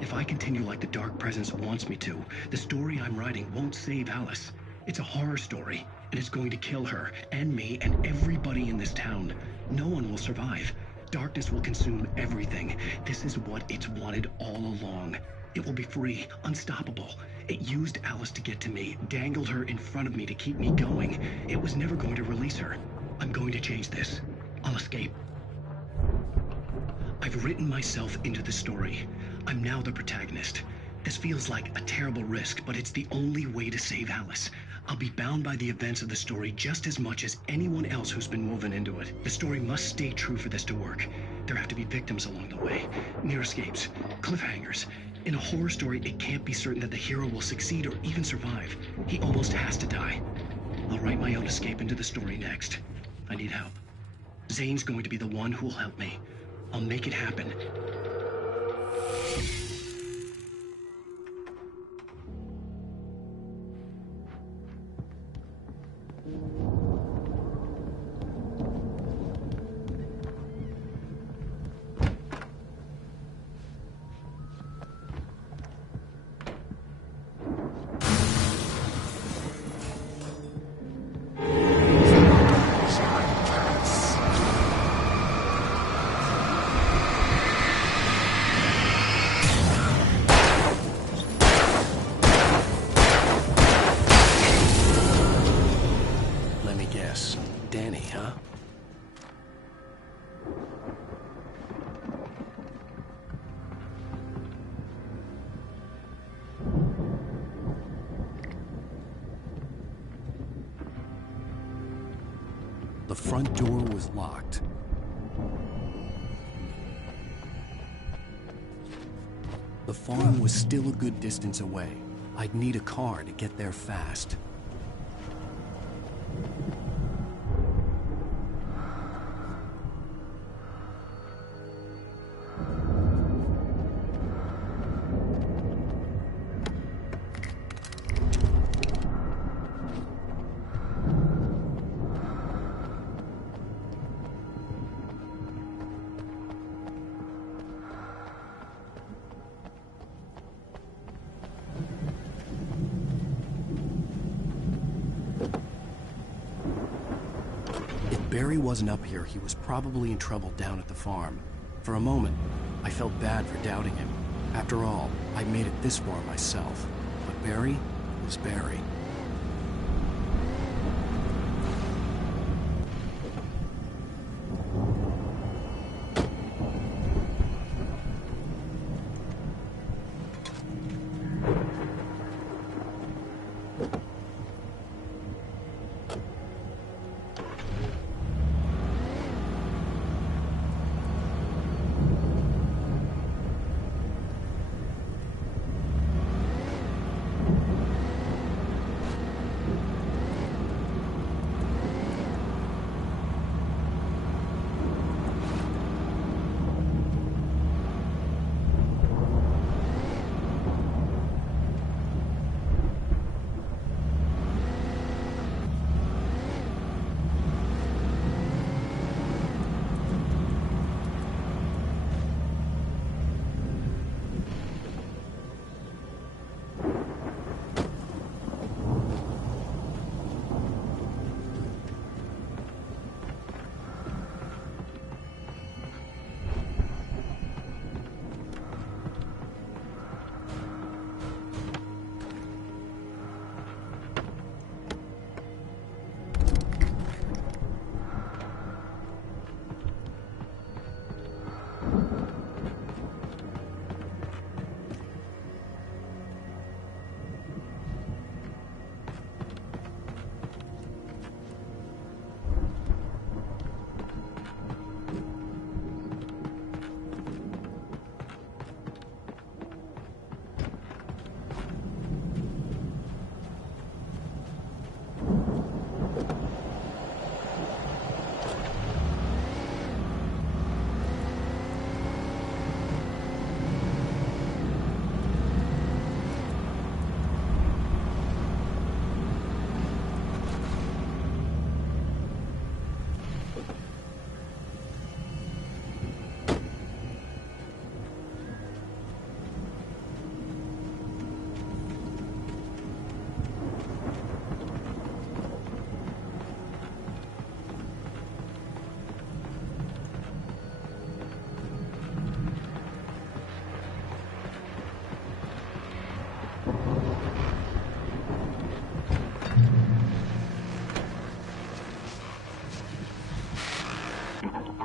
If I continue like the Dark Presence wants me to, the story I'm writing won't save Alice. It's a horror story, and it's going to kill her, and me, and everybody in this town. No one will survive. Darkness will consume everything. This is what it's wanted all along. It will be free, unstoppable. It used Alice to get to me, dangled her in front of me to keep me going. It was never going to release her. I'm going to change this. I'll escape. I've written myself into the story. I'm now the protagonist. This feels like a terrible risk, but it's the only way to save Alice. I'll be bound by the events of the story just as much as anyone else who's been woven into it. The story must stay true for this to work. There have to be victims along the way, near escapes, cliffhangers. In a horror story, it can't be certain that the hero will succeed or even survive. He almost has to die. I'll write my own escape into the story next. I need help. Zane's going to be the one who will help me. I'll make it happen. Danny, huh? The front door was locked. The farm was still a good distance away. I'd need a car to get there fast. Barry wasn't up here, he was probably in trouble down at the farm. For a moment, I felt bad for doubting him. After all, I made it this far myself. But Barry was Barry.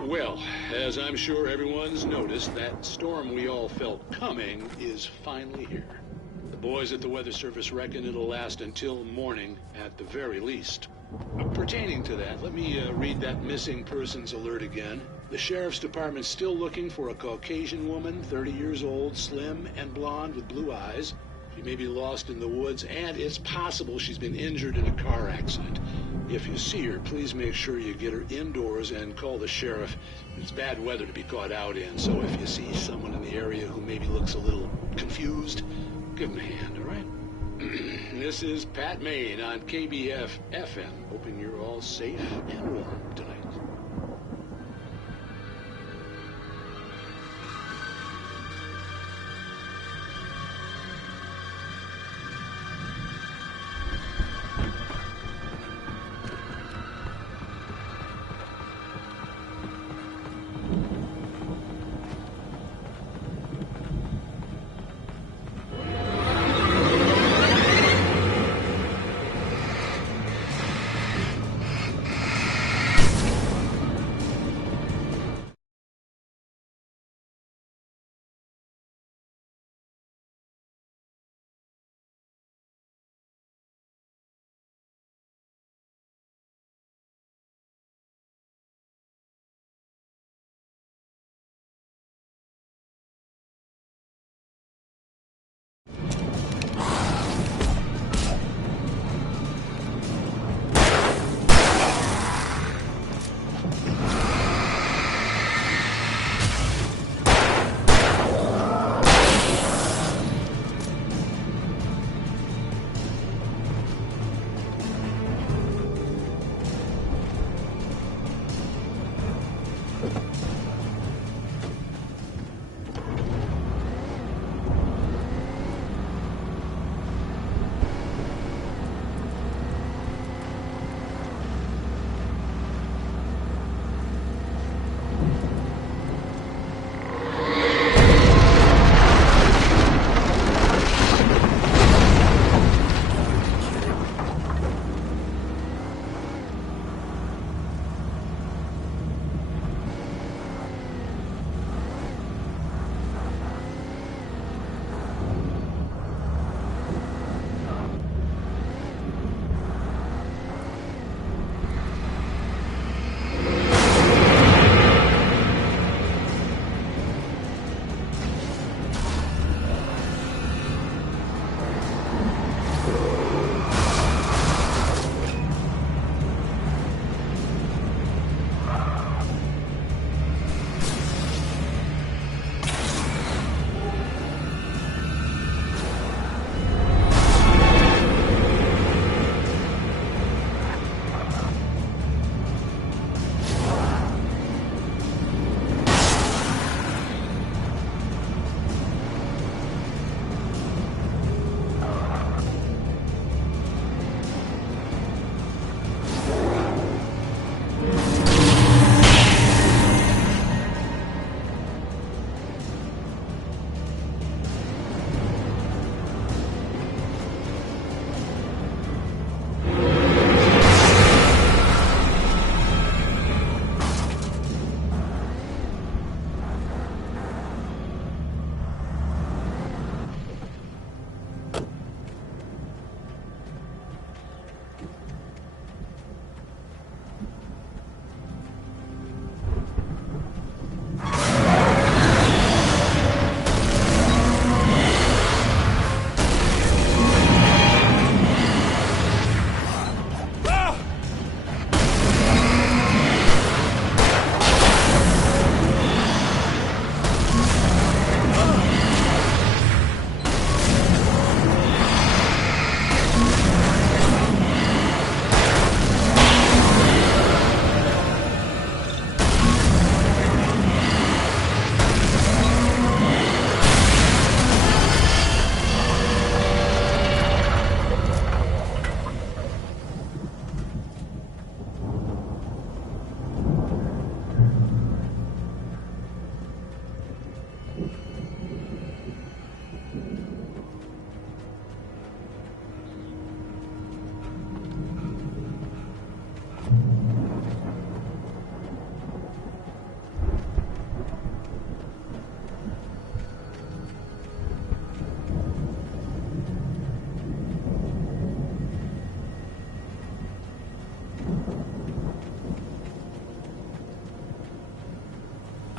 Well, as I'm sure everyone's noticed, that storm we all felt coming is finally here. The boys at the Weather Service reckon it'll last until morning at the very least. Pertaining to that, let me read that missing persons alert again. The Sheriff's Department's still looking for a Caucasian woman, 30 years old, slim and blonde with blue eyes. She may be lost in the woods, and it's possible she's been injured in a car accident. If you see her, please make sure you get her indoors and call the sheriff. It's bad weather to be caught out in, so if you see someone in the area who maybe looks a little confused, give them a hand, all right? This is Pat Maine on KBF-FM, hoping you're all safe and warm tonight.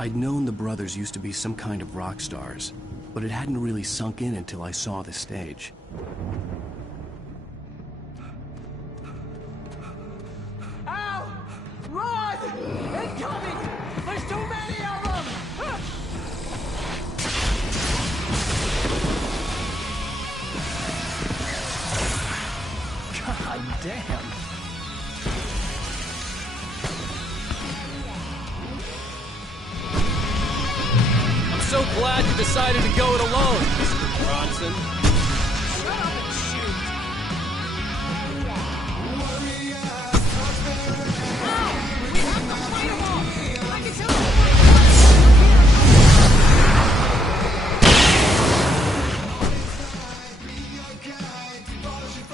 I'd known the brothers used to be some kind of rock stars, but it hadn't really sunk in until I saw the stage. Al! Run! Incoming! There's too many of them! God damn. I'm so glad you decided to go it alone, Mr. Bronson. Shut up and shoot! Al! We have to fight them all! I can tell them!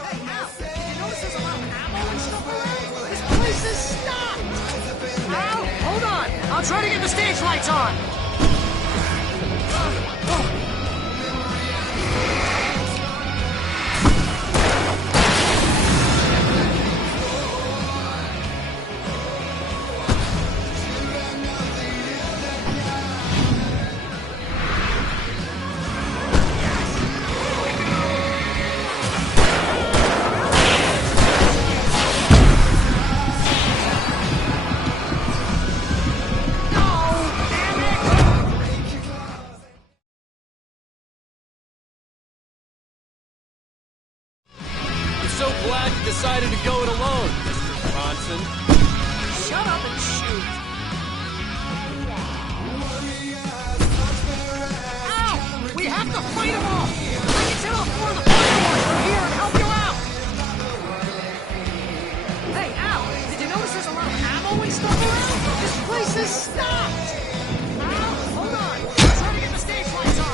Hey, Al! Did you notice there's a lot of ammo and stuff around? This place is stocked! Al, hold on! I'll try to get the stage lights on! So glad you decided to go it alone, Mr. Bronson. Shut up and shoot! Ow! We have to fight them all! I can tell if more of the firewalls are here and help you out! Hey, Al! Did you notice there's a lot of ammo and stuff around? This place is stocked! Al, hold on! I'm trying to get the stage lights on!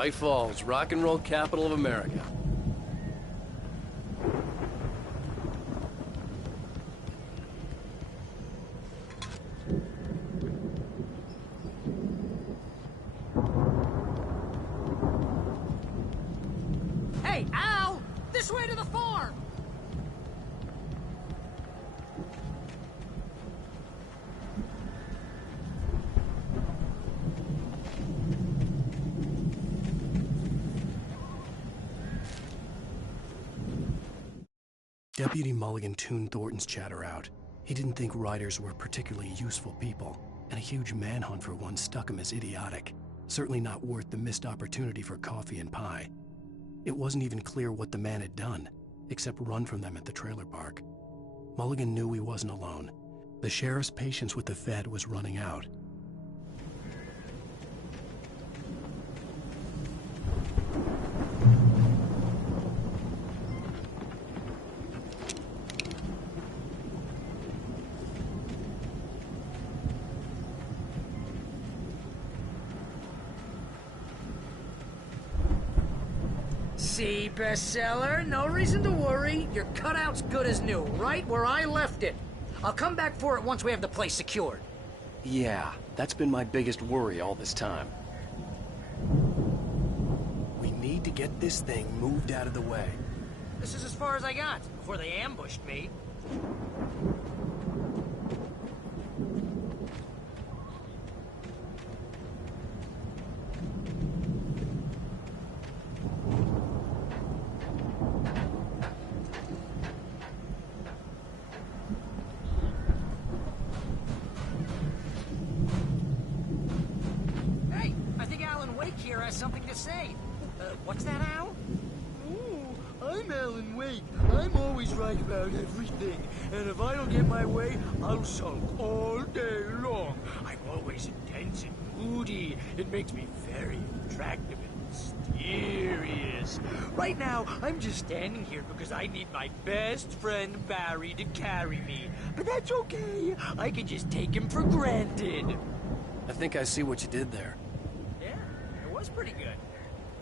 Bright Falls, rock and roll capital of America. Hey, Al! This way to the farm! Deputy Mulligan tuned Thornton's chatter out. He didn't think riders were particularly useful people, and a huge manhunt for one struck him as idiotic. Certainly not worth the missed opportunity for coffee and pie. It wasn't even clear what the man had done, except run from them at the trailer park. Mulligan knew he wasn't alone. The sheriff's patience with the Fed was running out. See, bestseller, no reason to worry. Your cutout's good as new, right where I left it. I'll come back for it once we have the place secured. Yeah, that's been my biggest worry all this time. We need to get this thing moved out of the way. This is as far as I got, before they ambushed me. Here has something to say. What's that, Al? Ooh, I'm Alan Wake. I'm always right about everything. And if I don't get my way, I'll sulk all day long. I'm always intense and moody. It makes me very attractive and mysterious. Right now, I'm just standing here because I need my best friend Barry to carry me. But that's okay. I can just take him for granted. I think I see what you did there. Was pretty good.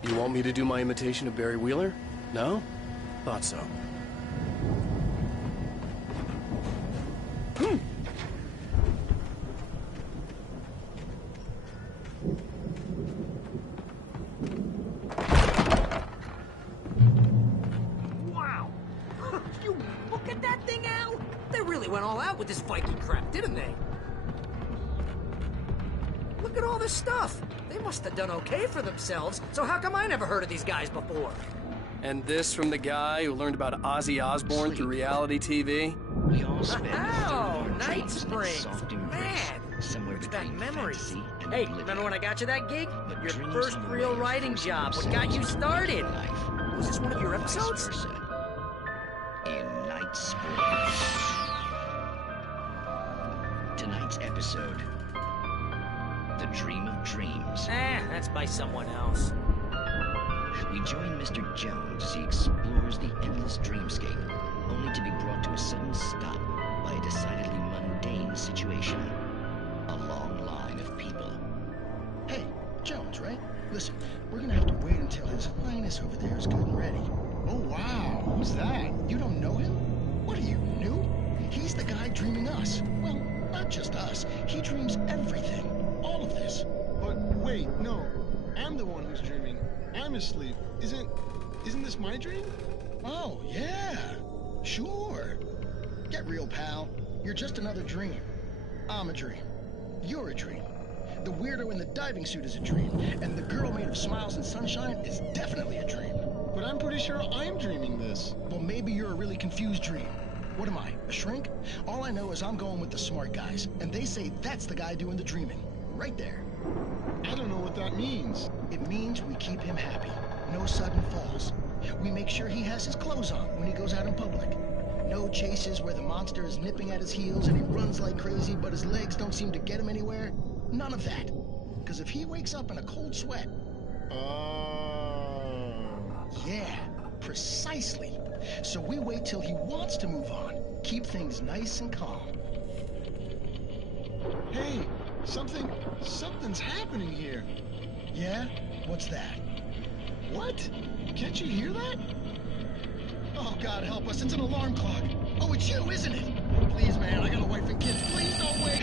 You want me to do my imitation of Barry Wheeler? No? Thought so. Wow! You look at that thing, Al! They really went all out with this Viking crap, didn't they? Look at all this stuff. They must have done okay for themselves, so how come I never heard of these guys before? And this from the guy who learned about Ozzy Osbourne through reality TV? We all spend Night Springs! Man! Somewhere between memories. Hey, remember when I got you that gig? Your first real writing job. What got you started? Was this one of your episodes? In Night Springs. Tonight's episode. The Dream of Dreams. That's by someone else. We join Mr. Jones as he explores the endless dreamscape, only to be brought to a sudden stop by a decidedly mundane situation. A long line of people. Hey, Jones, right? Listen, we're gonna have to wait until His Highness over there is good and ready. Oh, wow. Who's that? You don't know him? What are you, new? He's the guy dreaming us. Well, not just us. He dreams everything. All of this. But wait, no. I'm the one who's dreaming. I'm asleep. Isn't this my dream? Oh, yeah. Sure. Get real, pal. You're just another dream. I'm a dream. You're a dream. The weirdo in the diving suit is a dream. And the girl made of smiles and sunshine is definitely a dream. But I'm pretty sure I'm dreaming this. Well, maybe you're a really confused dream. What am I, a shrink? All I know is I'm going with the smart guys. And they say that's the guy doing the dreaming. Right there. I don't know what that means. It means we keep him happy. No sudden falls. We make sure he has his clothes on when he goes out in public. No chases where the monster is nipping at his heels and he runs like crazy, but his legs don't seem to get him anywhere. None of that. Because if he wakes up in a cold sweat... Yeah, precisely. So we wait till he wants to move on. Keep things nice and calm. Hey, something's happening here. Yeah? What's that? What? Can't you hear that? Oh, God help us, it's an alarm clock. Oh, it's you, isn't it? Please, man, I got a wife and kids. Please don't wait.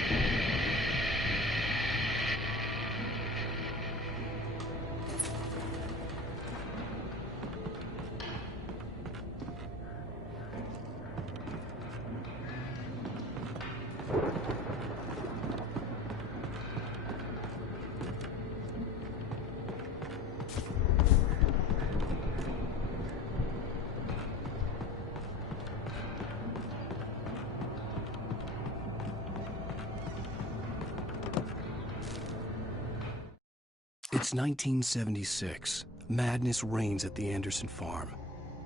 It's 1976. Madness reigns at the Anderson farm.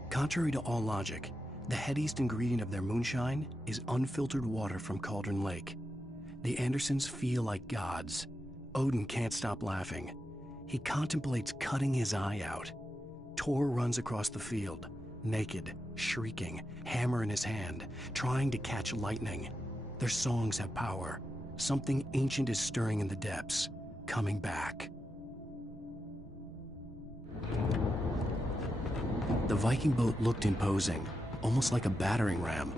Contrary to all logic, the headiest ingredient of their moonshine is unfiltered water from Cauldron Lake. The Andersons feel like gods. Odin can't stop laughing. He contemplates cutting his eye out. Tor runs across the field, naked, shrieking, hammer in his hand, trying to catch lightning. Their songs have power. Something ancient is stirring in the depths, coming back. The Viking boat looked imposing, almost like a battering ram.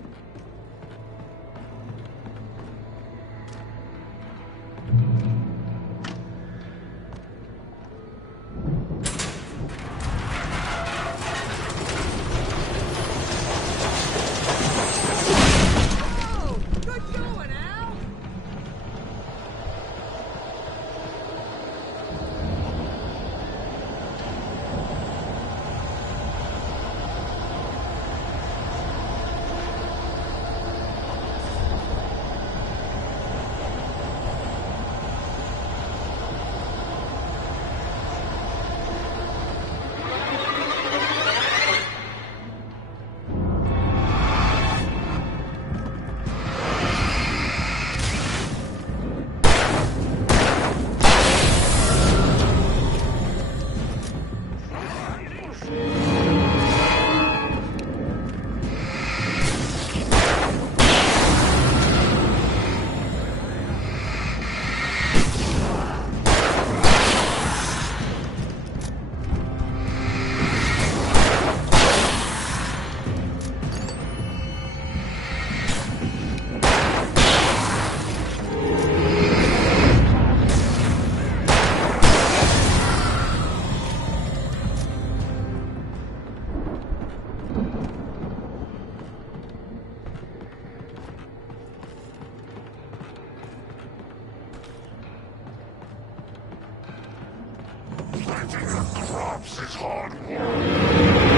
Crops is hard work.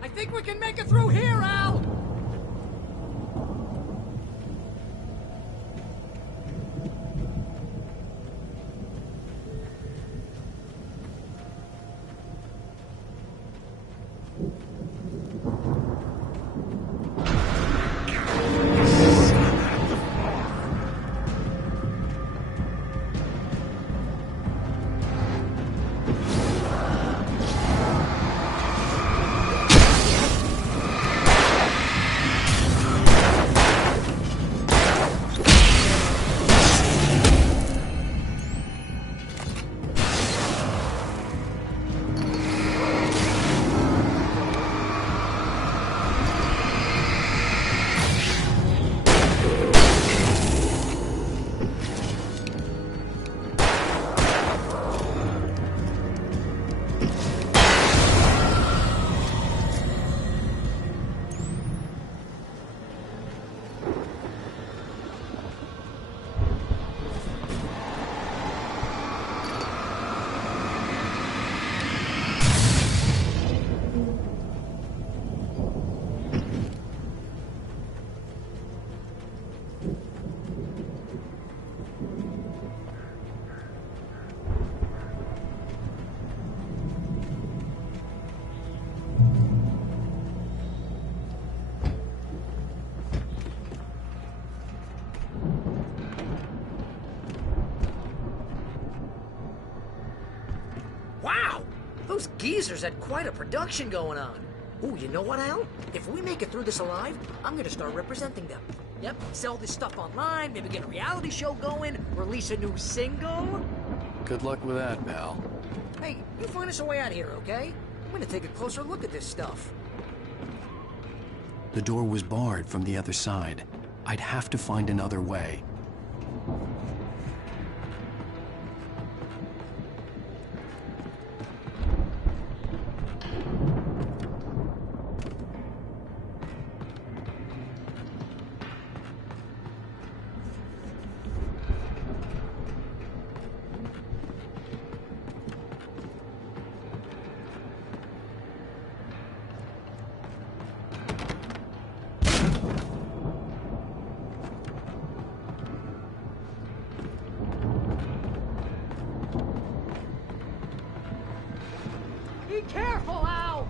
I think we can make it through here, Al! Those geezers had quite a production going on. Ooh, you know what, Al? If we make it through this alive, I'm gonna start representing them. Yep, sell this stuff online, maybe get a reality show going, release a new single. Good luck with that, pal. Hey, you find us a way out of here, okay? I'm gonna take a closer look at this stuff. The door was barred from the other side. I'd have to find another way. Be careful, Al!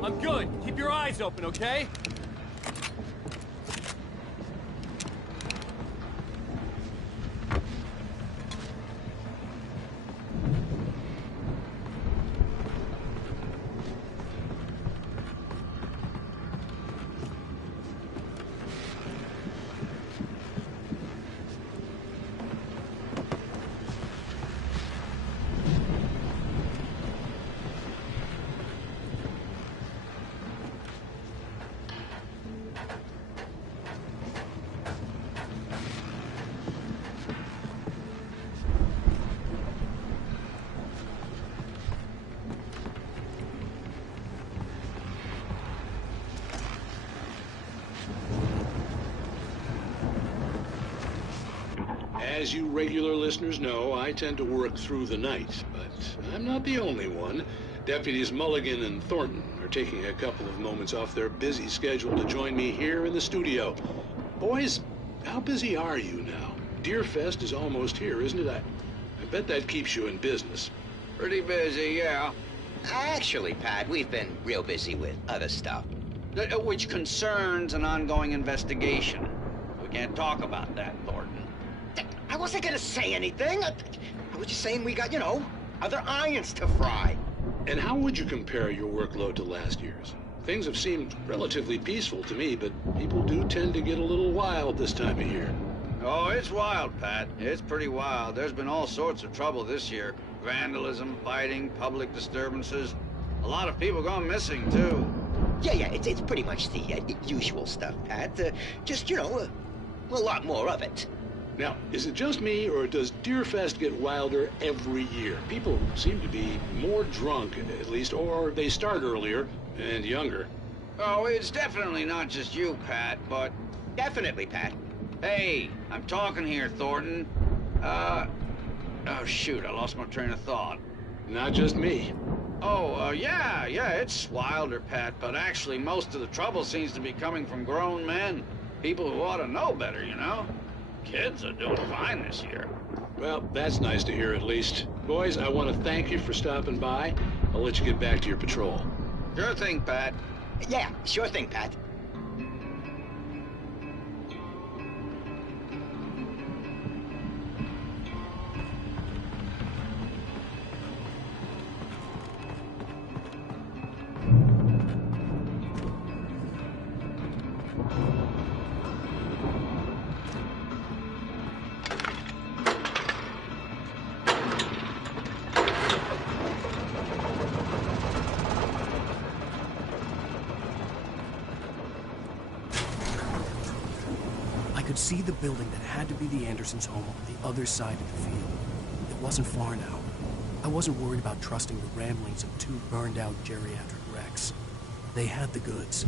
I'm good. Keep your eyes open, okay? As you regular listeners know, I tend to work through the night, but I'm not the only one. Deputies Mulligan and Thornton are taking a couple of moments off their busy schedule to join me here in the studio. Boys, how busy are you now? Deerfest is almost here, isn't it? I bet that keeps you in business. Pretty busy, yeah. Actually, Pat, we've been real busy with other stuff, which concerns an ongoing investigation. We can't talk about that, Thornton. I wasn't gonna say anything. I was just saying we got, other irons to fry. And how would you compare your workload to last year's? Things have seemed relatively peaceful to me, but people do tend to get a little wild this time of year. Oh, it's wild, Pat. It's pretty wild. There's been all sorts of trouble this year. Vandalism, fighting, public disturbances. A lot of people gone missing, too. Yeah, it's pretty much the usual stuff, Pat. Just, a lot more of it. Now, is it just me, or does Deerfest get wilder every year? People seem to be more drunk, at least, or they start earlier and younger. Oh, it's definitely not just you, Pat, but... Definitely, Pat. Hey, I'm talking here, Thornton. Oh, shoot, I lost my train of thought. Not just me. Oh, yeah, it's wilder, Pat, but actually most of the trouble seems to be coming from grown men. People who ought to know better, Kids are doing fine this year. Well, that's nice to hear at least. Boys, I want to thank you for stopping by. I'll let you get back to your patrol. Sure thing, Pat. Yeah, sure thing, Pat. See the building that had to be the Andersons' home on the other side of the field. It wasn't far now. I wasn't worried about trusting the ramblings of two burned-out geriatric wrecks. They had the goods.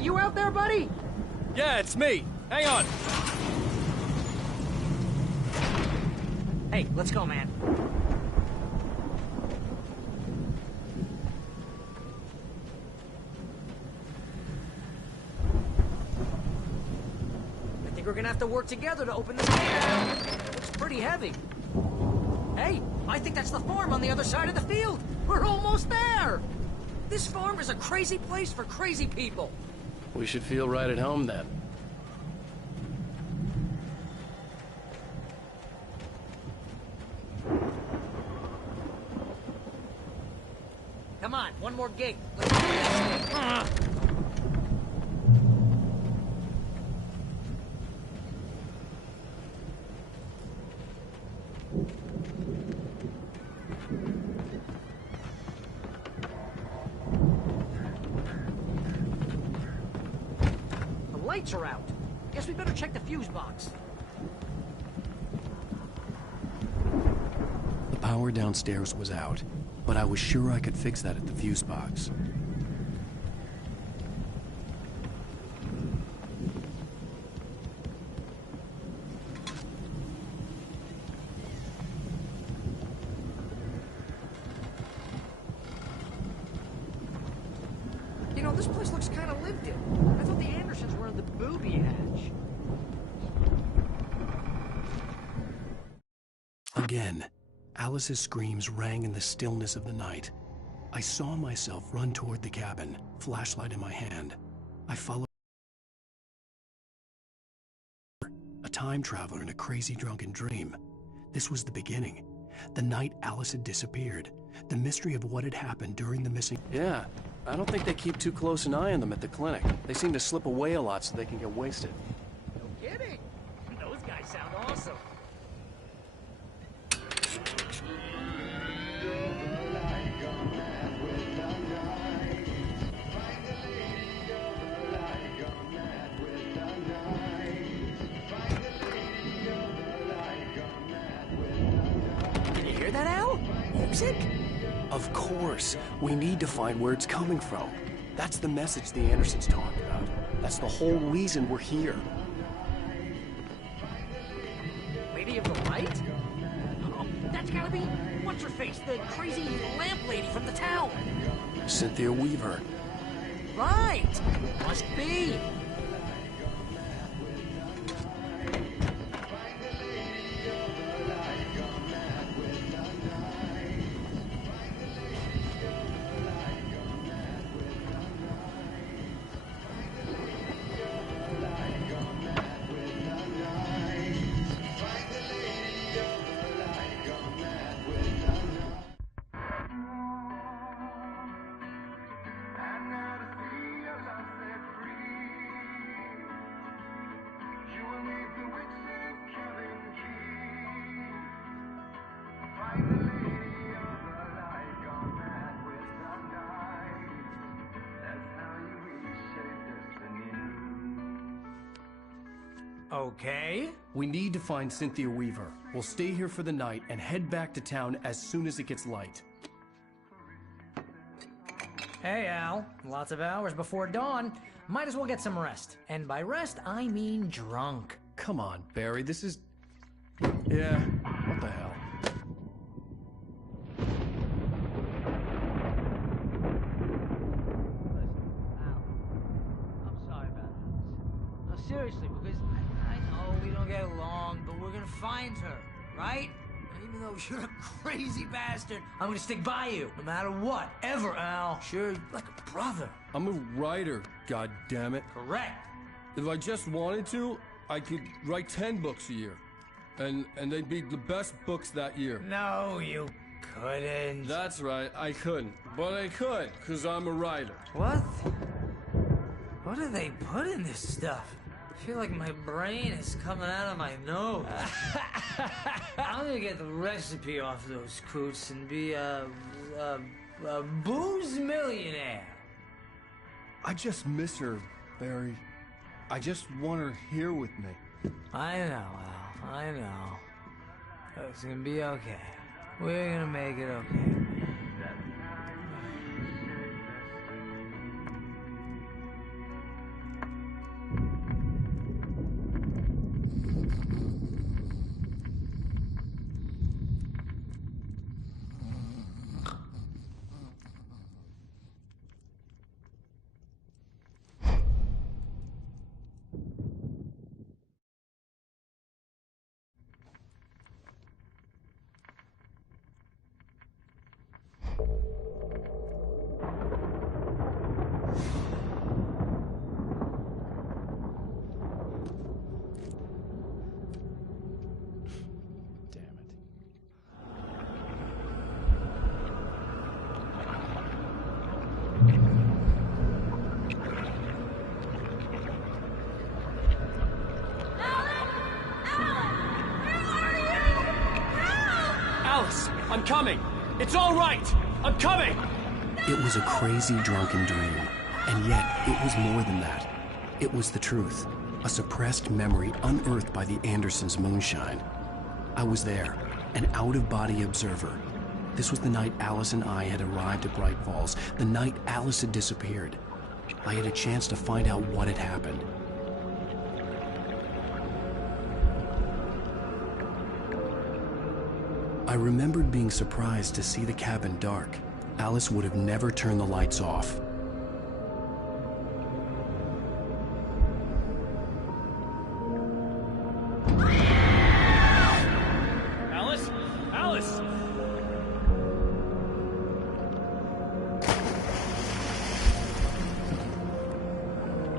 You out there, buddy? Yeah, it's me. Hang on. Hey, let's go, man. I think we're gonna have to work together to open this gate. It's pretty heavy. Hey, I think that's the farm on the other side of the field. We're almost there. This farm is a crazy place for crazy people. We should feel right at home then. Come on, one more gig. Let's do this. Lights are out. Guess we better check the fuse box. The power downstairs was out, but I was sure I could fix that at the fuse box. this place looks kind of lived in. I thought the Andersons were in the booby hatch. Again, Alice's screams rang in the stillness of the night. I saw myself run toward the cabin, flashlight in my hand. I followed a time traveler in a crazy drunken dream. This was the beginning. The night Alice had disappeared. The mystery of what had happened during the missing... Yeah, I don't think they keep too close an eye on them at the clinic. They seem to slip away a lot so they can get wasted. No kidding. Those guys sound awesome. That Al? Music? Of course. We need to find where it's coming from. That's the message the Andersons talked about. That's the whole reason we're here. Lady of the Light? Oh, that's gotta be... What's-her-face? The crazy lamp lady from the town. Cynthia Weaver. Right. Must be. Okay. We need to find Cynthia Weaver. We'll stay here for the night and head back to town as soon as it gets light. Hey, Al. Lots of hours before dawn. Might as well get some rest. And by rest, I mean drunk. Come on, Barry, this is... Yeah, what the hell? Seriously, because I know we don't get along, but we're gonna find her, right? And even though you're a crazy bastard, I'm gonna stick by you, no matter what, ever, Al. Sure, like a brother. I'm a writer, goddammit. Correct. If I just wanted to, I could write 10 books a year. And they'd be the best books that year. No, you couldn't. That's right, I couldn't. But I could, because I'm a writer. What? What do they put in this stuff? I feel like my brain is coming out of my nose. I'm gonna get the recipe off those coots and be a booze millionaire. I just miss her, Barry. I just want her here with me. I know, Al. I know. It's gonna be okay. We're gonna make it okay. I'm coming! It's all right! I'm coming! It was a crazy drunken dream, and yet it was more than that. It was the truth, a suppressed memory unearthed by the Andersons' moonshine. I was there, an out-of-body observer. This was the night Alice and I had arrived at Bright Falls, the night Alice had disappeared. I had a chance to find out what had happened. I remembered being surprised to see the cabin dark. Alice would have never turned the lights off.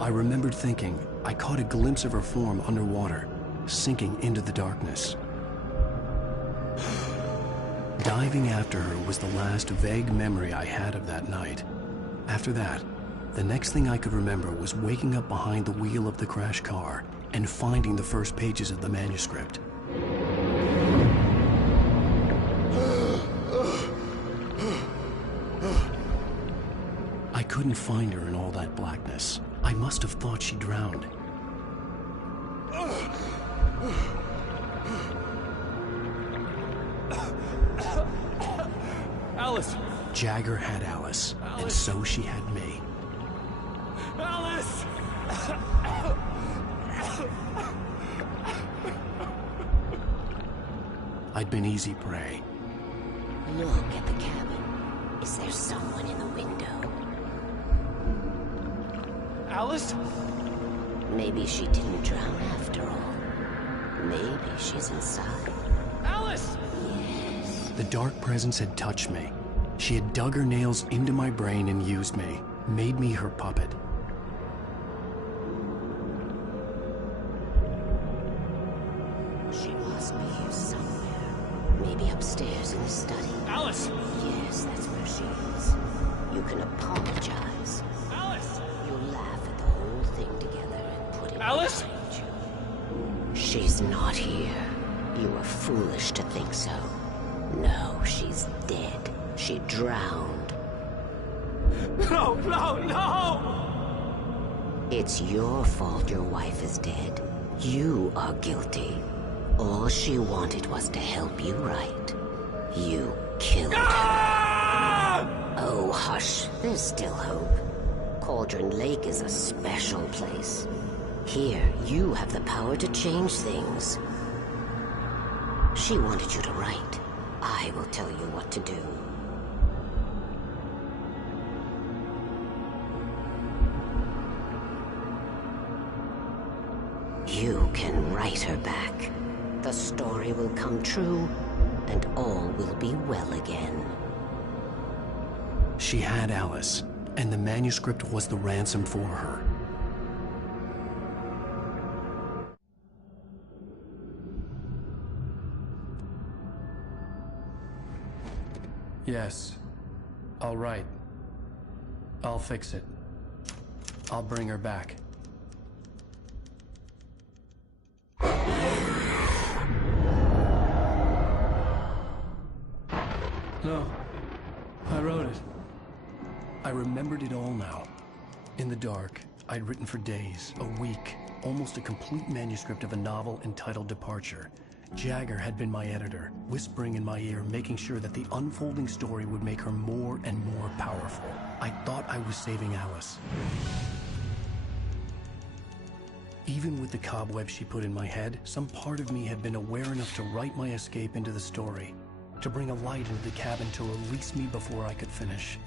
I remembered thinking I caught a glimpse of her form underwater, sinking into the darkness. Diving after her was the last vague memory I had of that night. After that, the next thing I could remember was waking up behind the wheel of the crashed car and finding the first pages of the manuscript. I couldn't find her in all that blackness. I must have thought she drowned. Alice! Jagger had Alice, and so she had me. Alice! I'd been easy prey. Look at the cabin. Is there someone in the window? Alice? Maybe she didn't drown after all. Maybe she's inside. Alice! Yes. The dark presence had touched me. She had dug her nails into my brain and used me, made me her puppet. She must be here somewhere. Maybe upstairs in the study. Alice! Yes, that's where she is. You can apologize. Alice! You'll laugh at the whole thing together and put it Alice! behind you. She's not here. You were foolish to think so. No, she's dead. She drowned. No, no, no! It's your fault your wife is dead. You are guilty. All she wanted was to help you right. You killed her. Oh, hush. There's still hope. Cauldron Lake is a special place. Here, you have the power to change things. She wanted you to write. I will tell you what to do. You can write her back. The story will come true, and all will be well again. She had Alice, and the manuscript was the ransom for her. Yes. All right. I'll fix it. I'll bring her back. No. I wrote it. I remembered it all now. In the dark, I'd written for days, a week, almost a complete manuscript of a novel entitled Departure. Jagger had been my editor, whispering in my ear, making sure that the unfolding story would make her more and more powerful. I thought I was saving Alice. Even with the cobwebs she put in my head, some part of me had been aware enough to write my escape into the story, to bring a light into the cabin to release me before I could finish,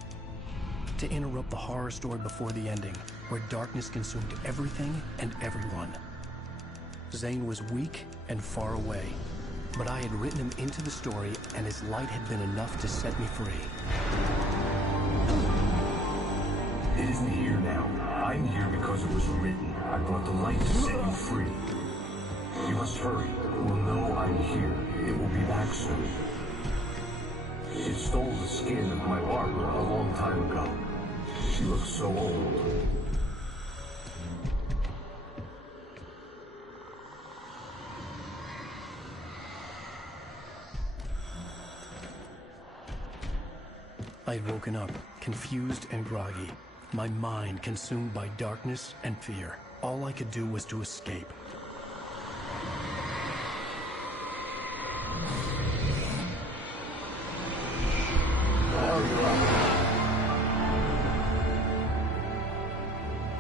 to interrupt the horror story before the ending, where darkness consumed everything and everyone. Zane was weak and far away, but I had written him into the story, and his light had been enough to set me free. It isn't here now. I'm here because it was written. I brought the light to set you free. You must hurry. It will know I'm here. It will be back soon. It stole the skin of my Barbara a long time ago. She looks so old. I'd woken up, confused and groggy, my mind consumed by darkness and fear. All I could do was to escape.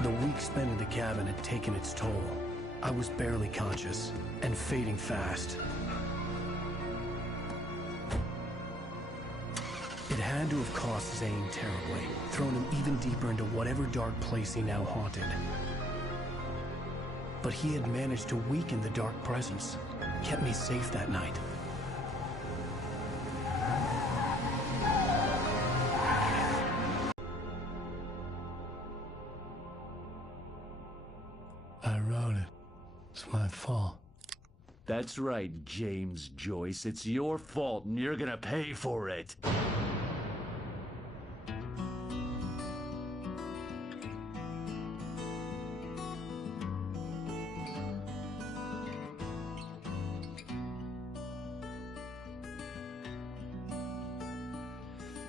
The week spent in the cabin had taken its toll. I was barely conscious, and fading fast. It had to have cost Zane terribly, thrown him even deeper into whatever dark place he now haunted. But he had managed to weaken the dark presence, kept me safe that night. That's right, James Joyce. It's your fault, and you're gonna pay for it.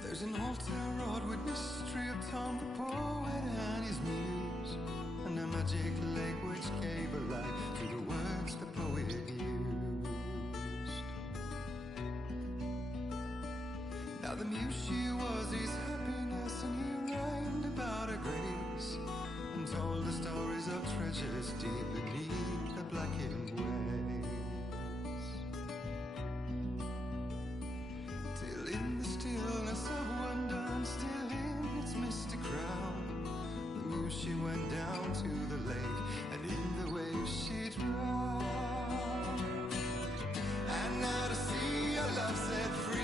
There's an altar wrought with mystery of Tom the poet and his muse, and a magic lake which gave a life to the words the poet used. Now the muse she was his happiness, and he rhymed about her grace, and told the stories of treasures deep beneath the blackened waves. Till in the stillness of wonder, still in its misty crown, the muse she went down to the lake, and in the waves she drowned. And now to see your love set free,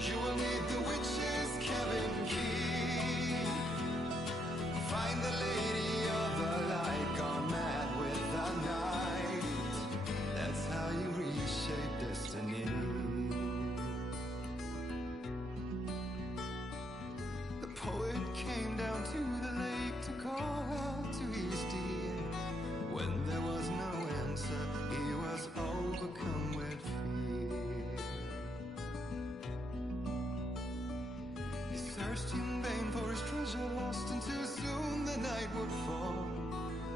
you will need the witch's cabin key. Find the lady of the light, gone mad with the night. That's how you reshape destiny. The poet came down to the lake to call out to his dear. When there was no answer, he was overcome with fear. He searched in vain for his treasure lost, and too soon the night would fall,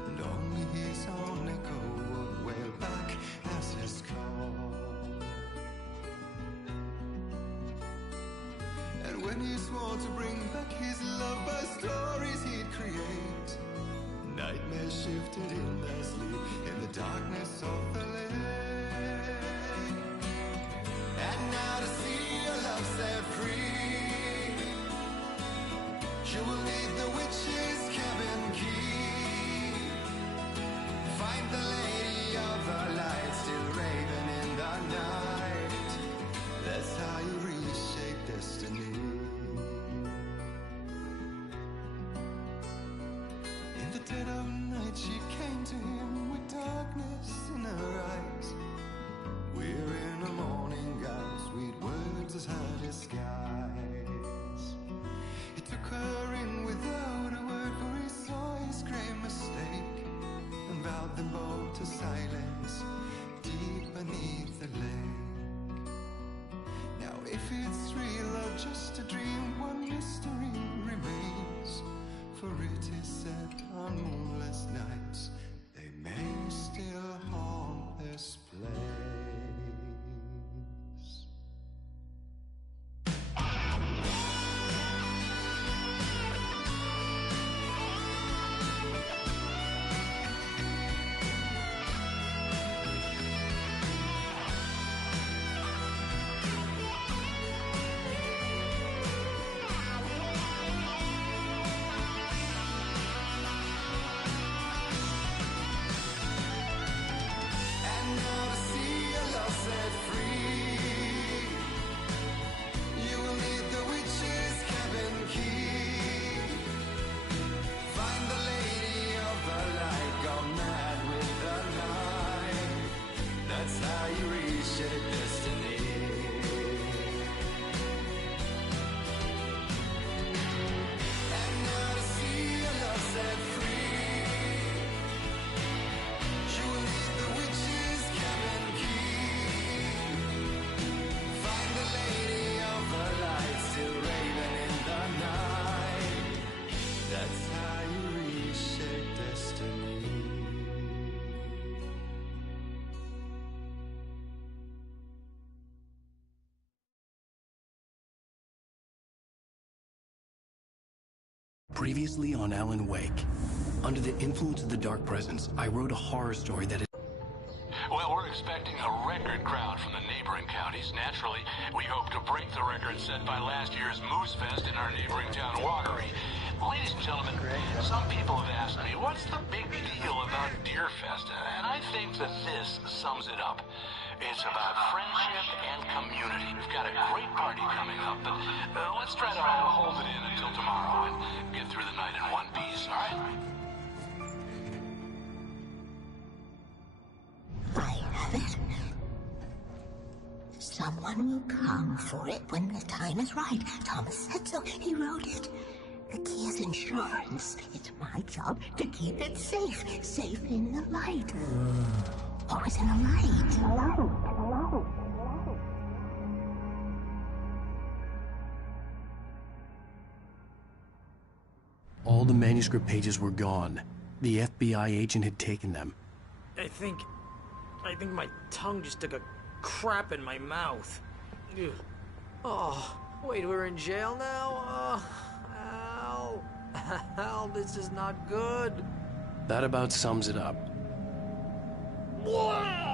and only his own echo would wail back as his call. And when he swore to bring back his love by stories he'd create, nightmares shifted in their sleep in the darkness of the lake. And now to see your love set free, you will need the witch's cabin key. Find the lady of the light, still raving in the night. That's how you reshape destiny. In the dead of night she came to him with darkness in her eyes. We're in a morning gown, sweet words as her disguise. He took her in without a word, for he saw his grave mistake, and vowed them both to silence deep beneath the lake. Now if it's real or just a dream, one mystery remains, for it is said on moonless nights they may still haunt this place. Previously on Alan Wake. Under the influence of the Dark Presence, I wrote a horror story that... Well, we're expecting a record crowd from the neighboring counties. Naturally, we hope to break the record set by last year's Moose Fest in our neighboring town, Watery. Ladies and gentlemen, some people have asked me, what's the big deal about Deer Fest? And I think that this sums it up. It's about friendship and community. We've got a great party coming up, but let's try to hold it in until tomorrow and get through the night in one piece, all right? have it. Someone will come for it when the time is right. Thomas said so. He wrote it. The key is insurance. It's my job to keep it safe. Safe in the light. Always in the light. All the manuscript pages were gone. The FBI agent had taken them. I think my tongue just took a crap in my mouth. Ugh. Oh, wait, we're in jail now? Al. Al, this is not good. That about sums it up. Whoa!